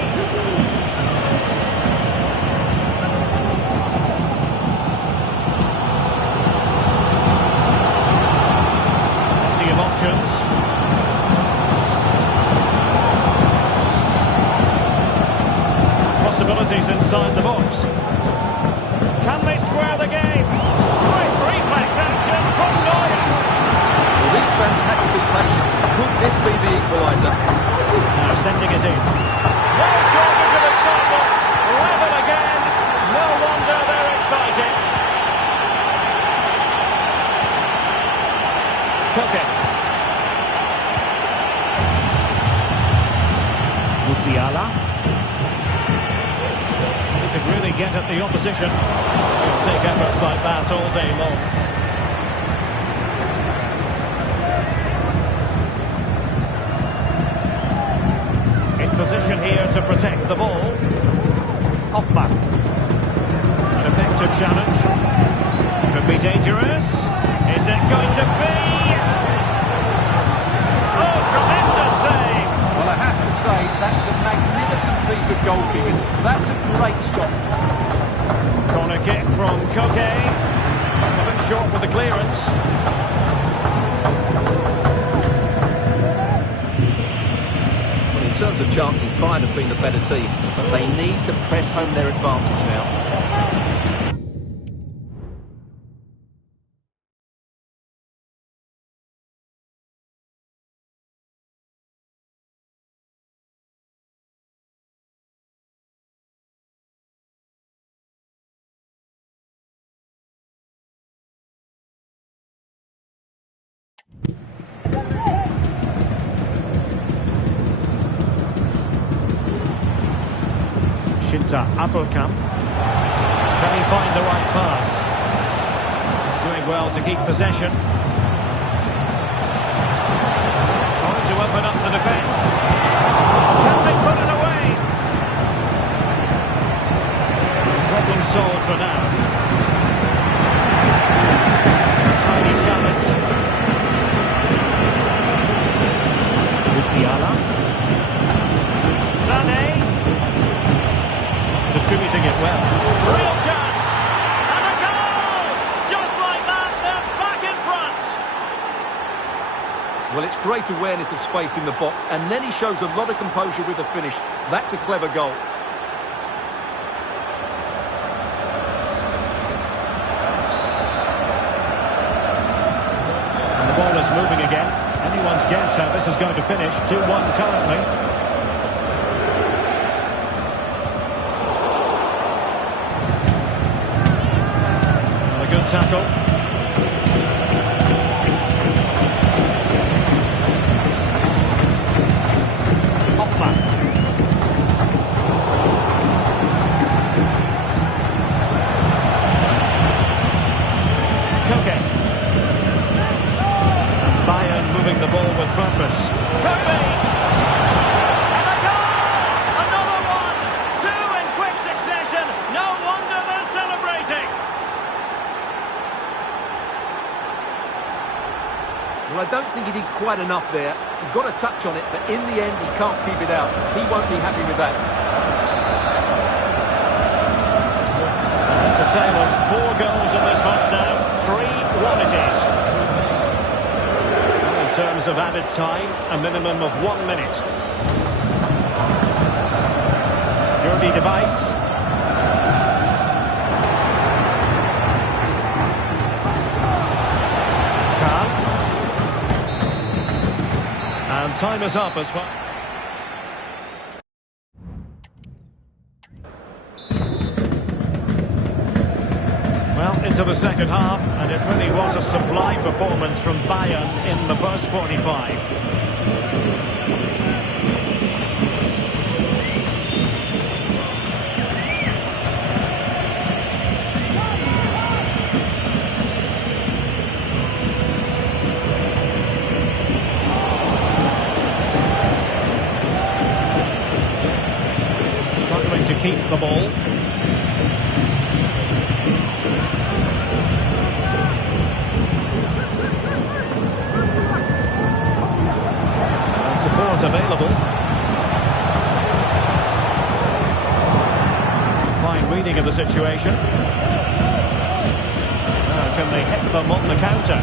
Plenty of options. Possibilities inside the box. Can they square the game? Great reflex action from Neuer. Well, these fans had to be patient. Could this be the equaliser? Now sending it in. No shortage of excitement. Level again. No wonder they're excited. Koke. Musiala. Could really get at the opposition. He'll take efforts like that all day long. In position here to protect the ball. Hoffman. An effective challenge. Could be dangerous. Is it going to be? Oh, tremendous save! Well, I have to say, that's a magnificent piece of goalkeeping. That's a great stop. Corner kick from Koke. A bit short with the clearance. Well, in terms of chances, Bayern have been the better team, but they need to press home their advantage now. Shinta Appelkamp. Can he find the right pass? Doing well to keep possession. Trying to open up the defence. Can they put it away? Problem solved for now. Tiny challenge. Musiala. Sané. Distributing it well. Real chance! And a goal! Just like that, they're back in front! Well, it's great awareness of space in the box, and then he shows a lot of composure with the finish. That's a clever goal. And the ball is moving again. Anyone's guess how this is going to finish. 2-1 currently. Good tackle. Hoffman. Koke. Bayern moving the ball with purpose. Kobe! And a goal! Another one! Two in quick succession. No wonder they're celebrating. Well, I don't think he did quite enough there. He got a touch on it, but in the end, he can't keep it out. He won't be happy with that. It's a tale of 4 goals in this match now. 3-1 it is. In terms of added time, a minimum of 1 minute. Jordi Device. And time is up as well. Well, into the second half, and it really was a sublime performance from Bayern in the first 45. To keep the ball. And support available. Fine reading of the situation. Now, can they hit them on the counter?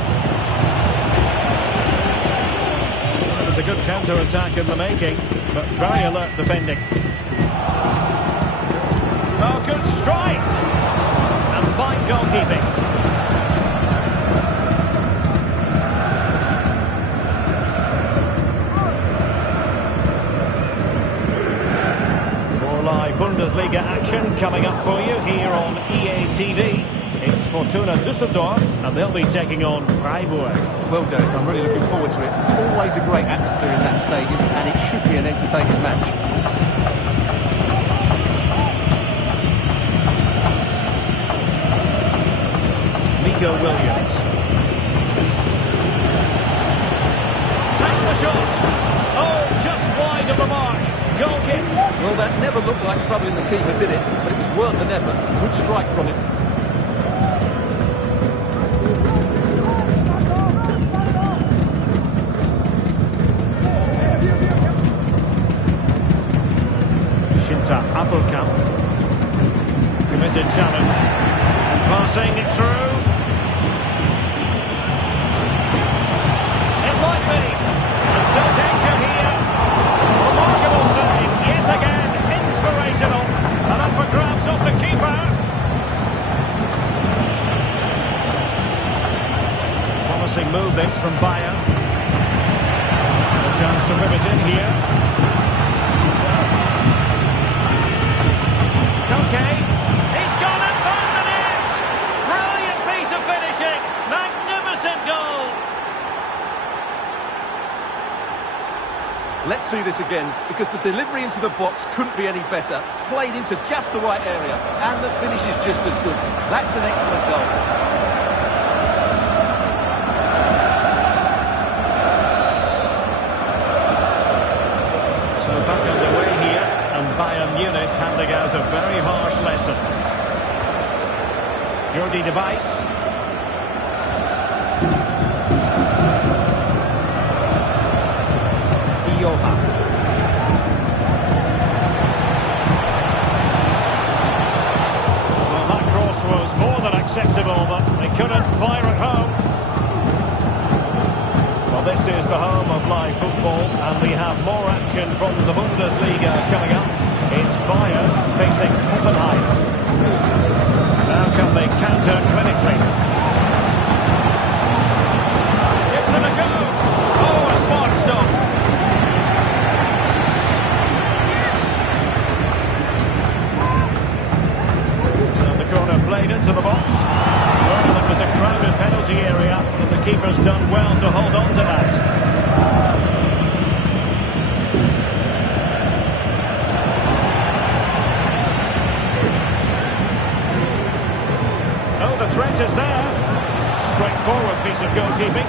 It was a good counter-attack in the making, but very alert defending. Oh, good strike! And fine goalkeeping. More live Bundesliga action coming up for you here on EA TV. It's Fortuna Düsseldorf, and they'll be taking on Freiburg. Well, Derek, I'm really looking forward to it. It's always a great atmosphere in that stadium, and it should be an entertaining match. Williams. Takes the shot. Oh, just wide of the mark. Goal kick. Well, that never looked like troubling the keeper, did it? But it was worth an effort. Good strike from him. to Kukulkan. Committed challenge. Passing it through. It might be. And still danger here. Remarkable save. Yes, again. Inspirational. And up for grabs off the keeper. Promising move this from Bayer. A chance to whip it in here. Okay. He's gone and found the net. Brilliant piece of finishing. Magnificent goal. Let's see this again, because the delivery into the box couldn't be any better. Played into just the right area, and the finish is just as good. That's an excellent goal. So back underway here, and Bayern Munich handing out a very harsh lesson. Jordi Device. Johan. Well, that cross was more than acceptable, but they couldn't fire it home. Well, this is the home of live football, and we have more action from the Bundesliga coming up. It's Bayern facing Hoffenheim. Now can they counter clinically? Gives them a go. Oh, a smart stop. Played into the box. Well, it was a crowded penalty area, and the keeper's done well to hold on to that. Oh, the threat is there. Straightforward piece of goalkeeping.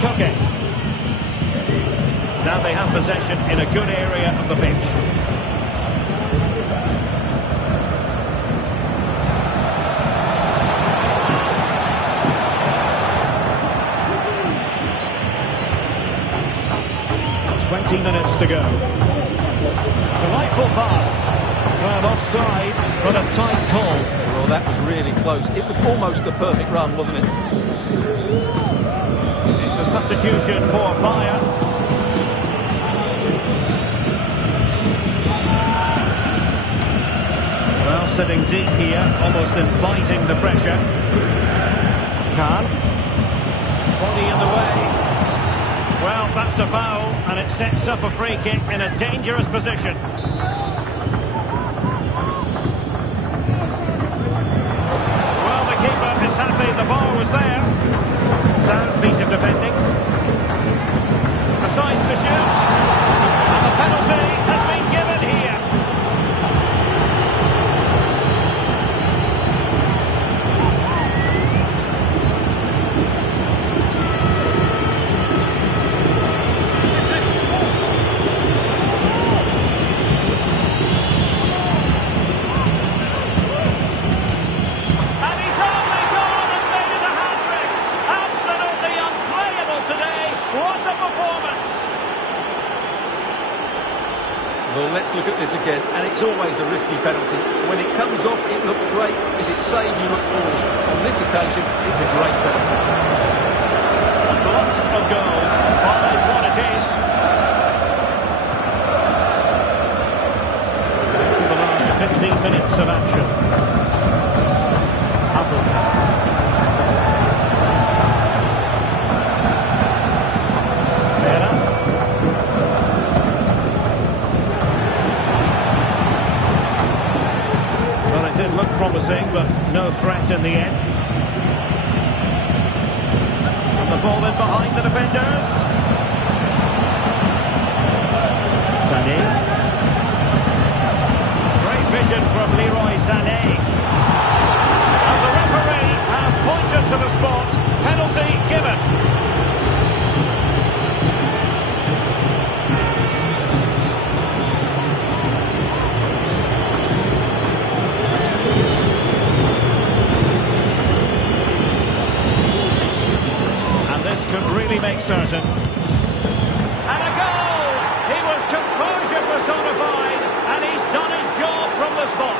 Koke. Now they have possession in a good area of the pitch. Twenty minutes to go. Delightful pass. Well, offside, but a tight call. Well, that was really close. It was almost the perfect run, wasn't it? It's a substitution for Bayer. Sitting deep here, almost inviting the pressure. Kahn. Body in the way. Well, that's a foul, and it sets up a free kick in a dangerous position. Well, the keeper is happy the ball was there. Sound piece of defending. Decides to shoot. And the penalty has been given here. Well, let's look at this again, and it's always a risky penalty. When it comes off, it looks great. If it's saved, you look foolish. On this occasion, it's a great penalty. A lot of goals, 5-1 it is. To the last 15 minutes of action. Looked promising, but no threat in the end. And the ball in behind the defenders. Sané. Great vision from Leroy Sané. And the referee has pointed to the spot. Penalty given. Could really make certain. the spot.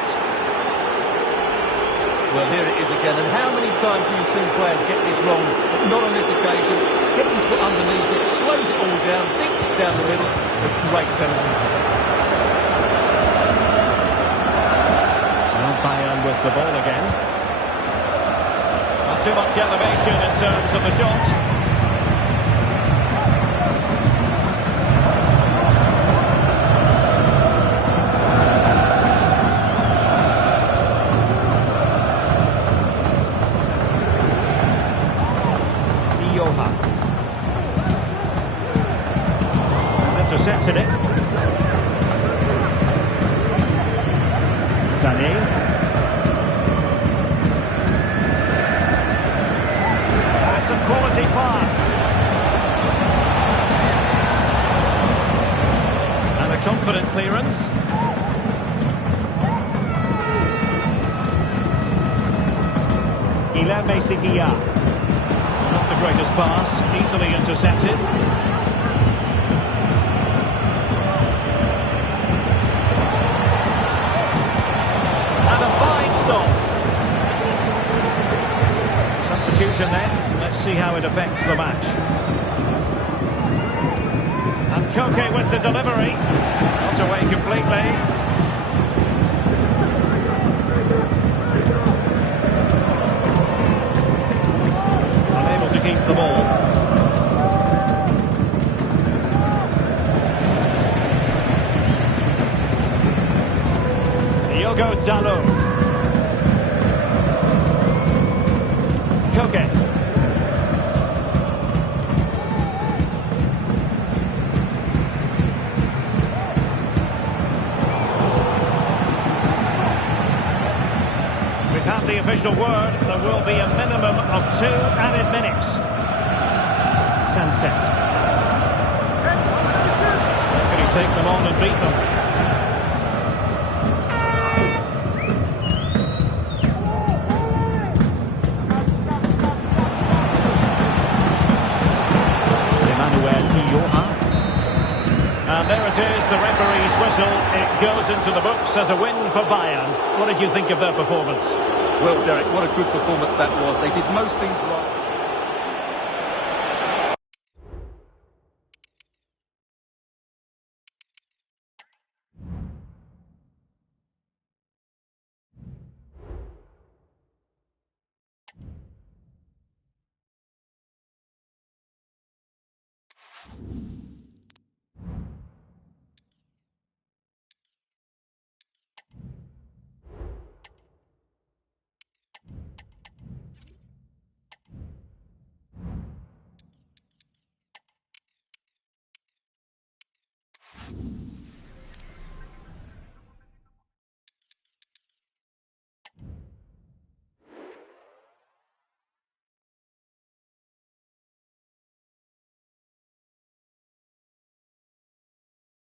Well, here it is again, and how many times have you seen players get this wrong? But not on this occasion. Gets his foot underneath it, slows it all down, dinks it down the middle. A great penalty. Well, Bayern with the ball again. Not too much elevation in terms of the shot. Intercepted it. Sané. That's a quality pass. And a confident clearance. Guilherme Sitia. Not the greatest pass, easily intercepted. Substitution then. Let's see how it affects the match. And Koke with the delivery. Not away completely. Unable to keep the ball. Diogo Dalot. Koke. We've had the official word. There will be a minimum of 2 added minutes. Sunset. Can he take them on and beat them? And there it is, the referee's whistle. It goes into the books as a win for Bayern. What did you think of their performance? Well, Derek, what a good performance that was. They did most things right.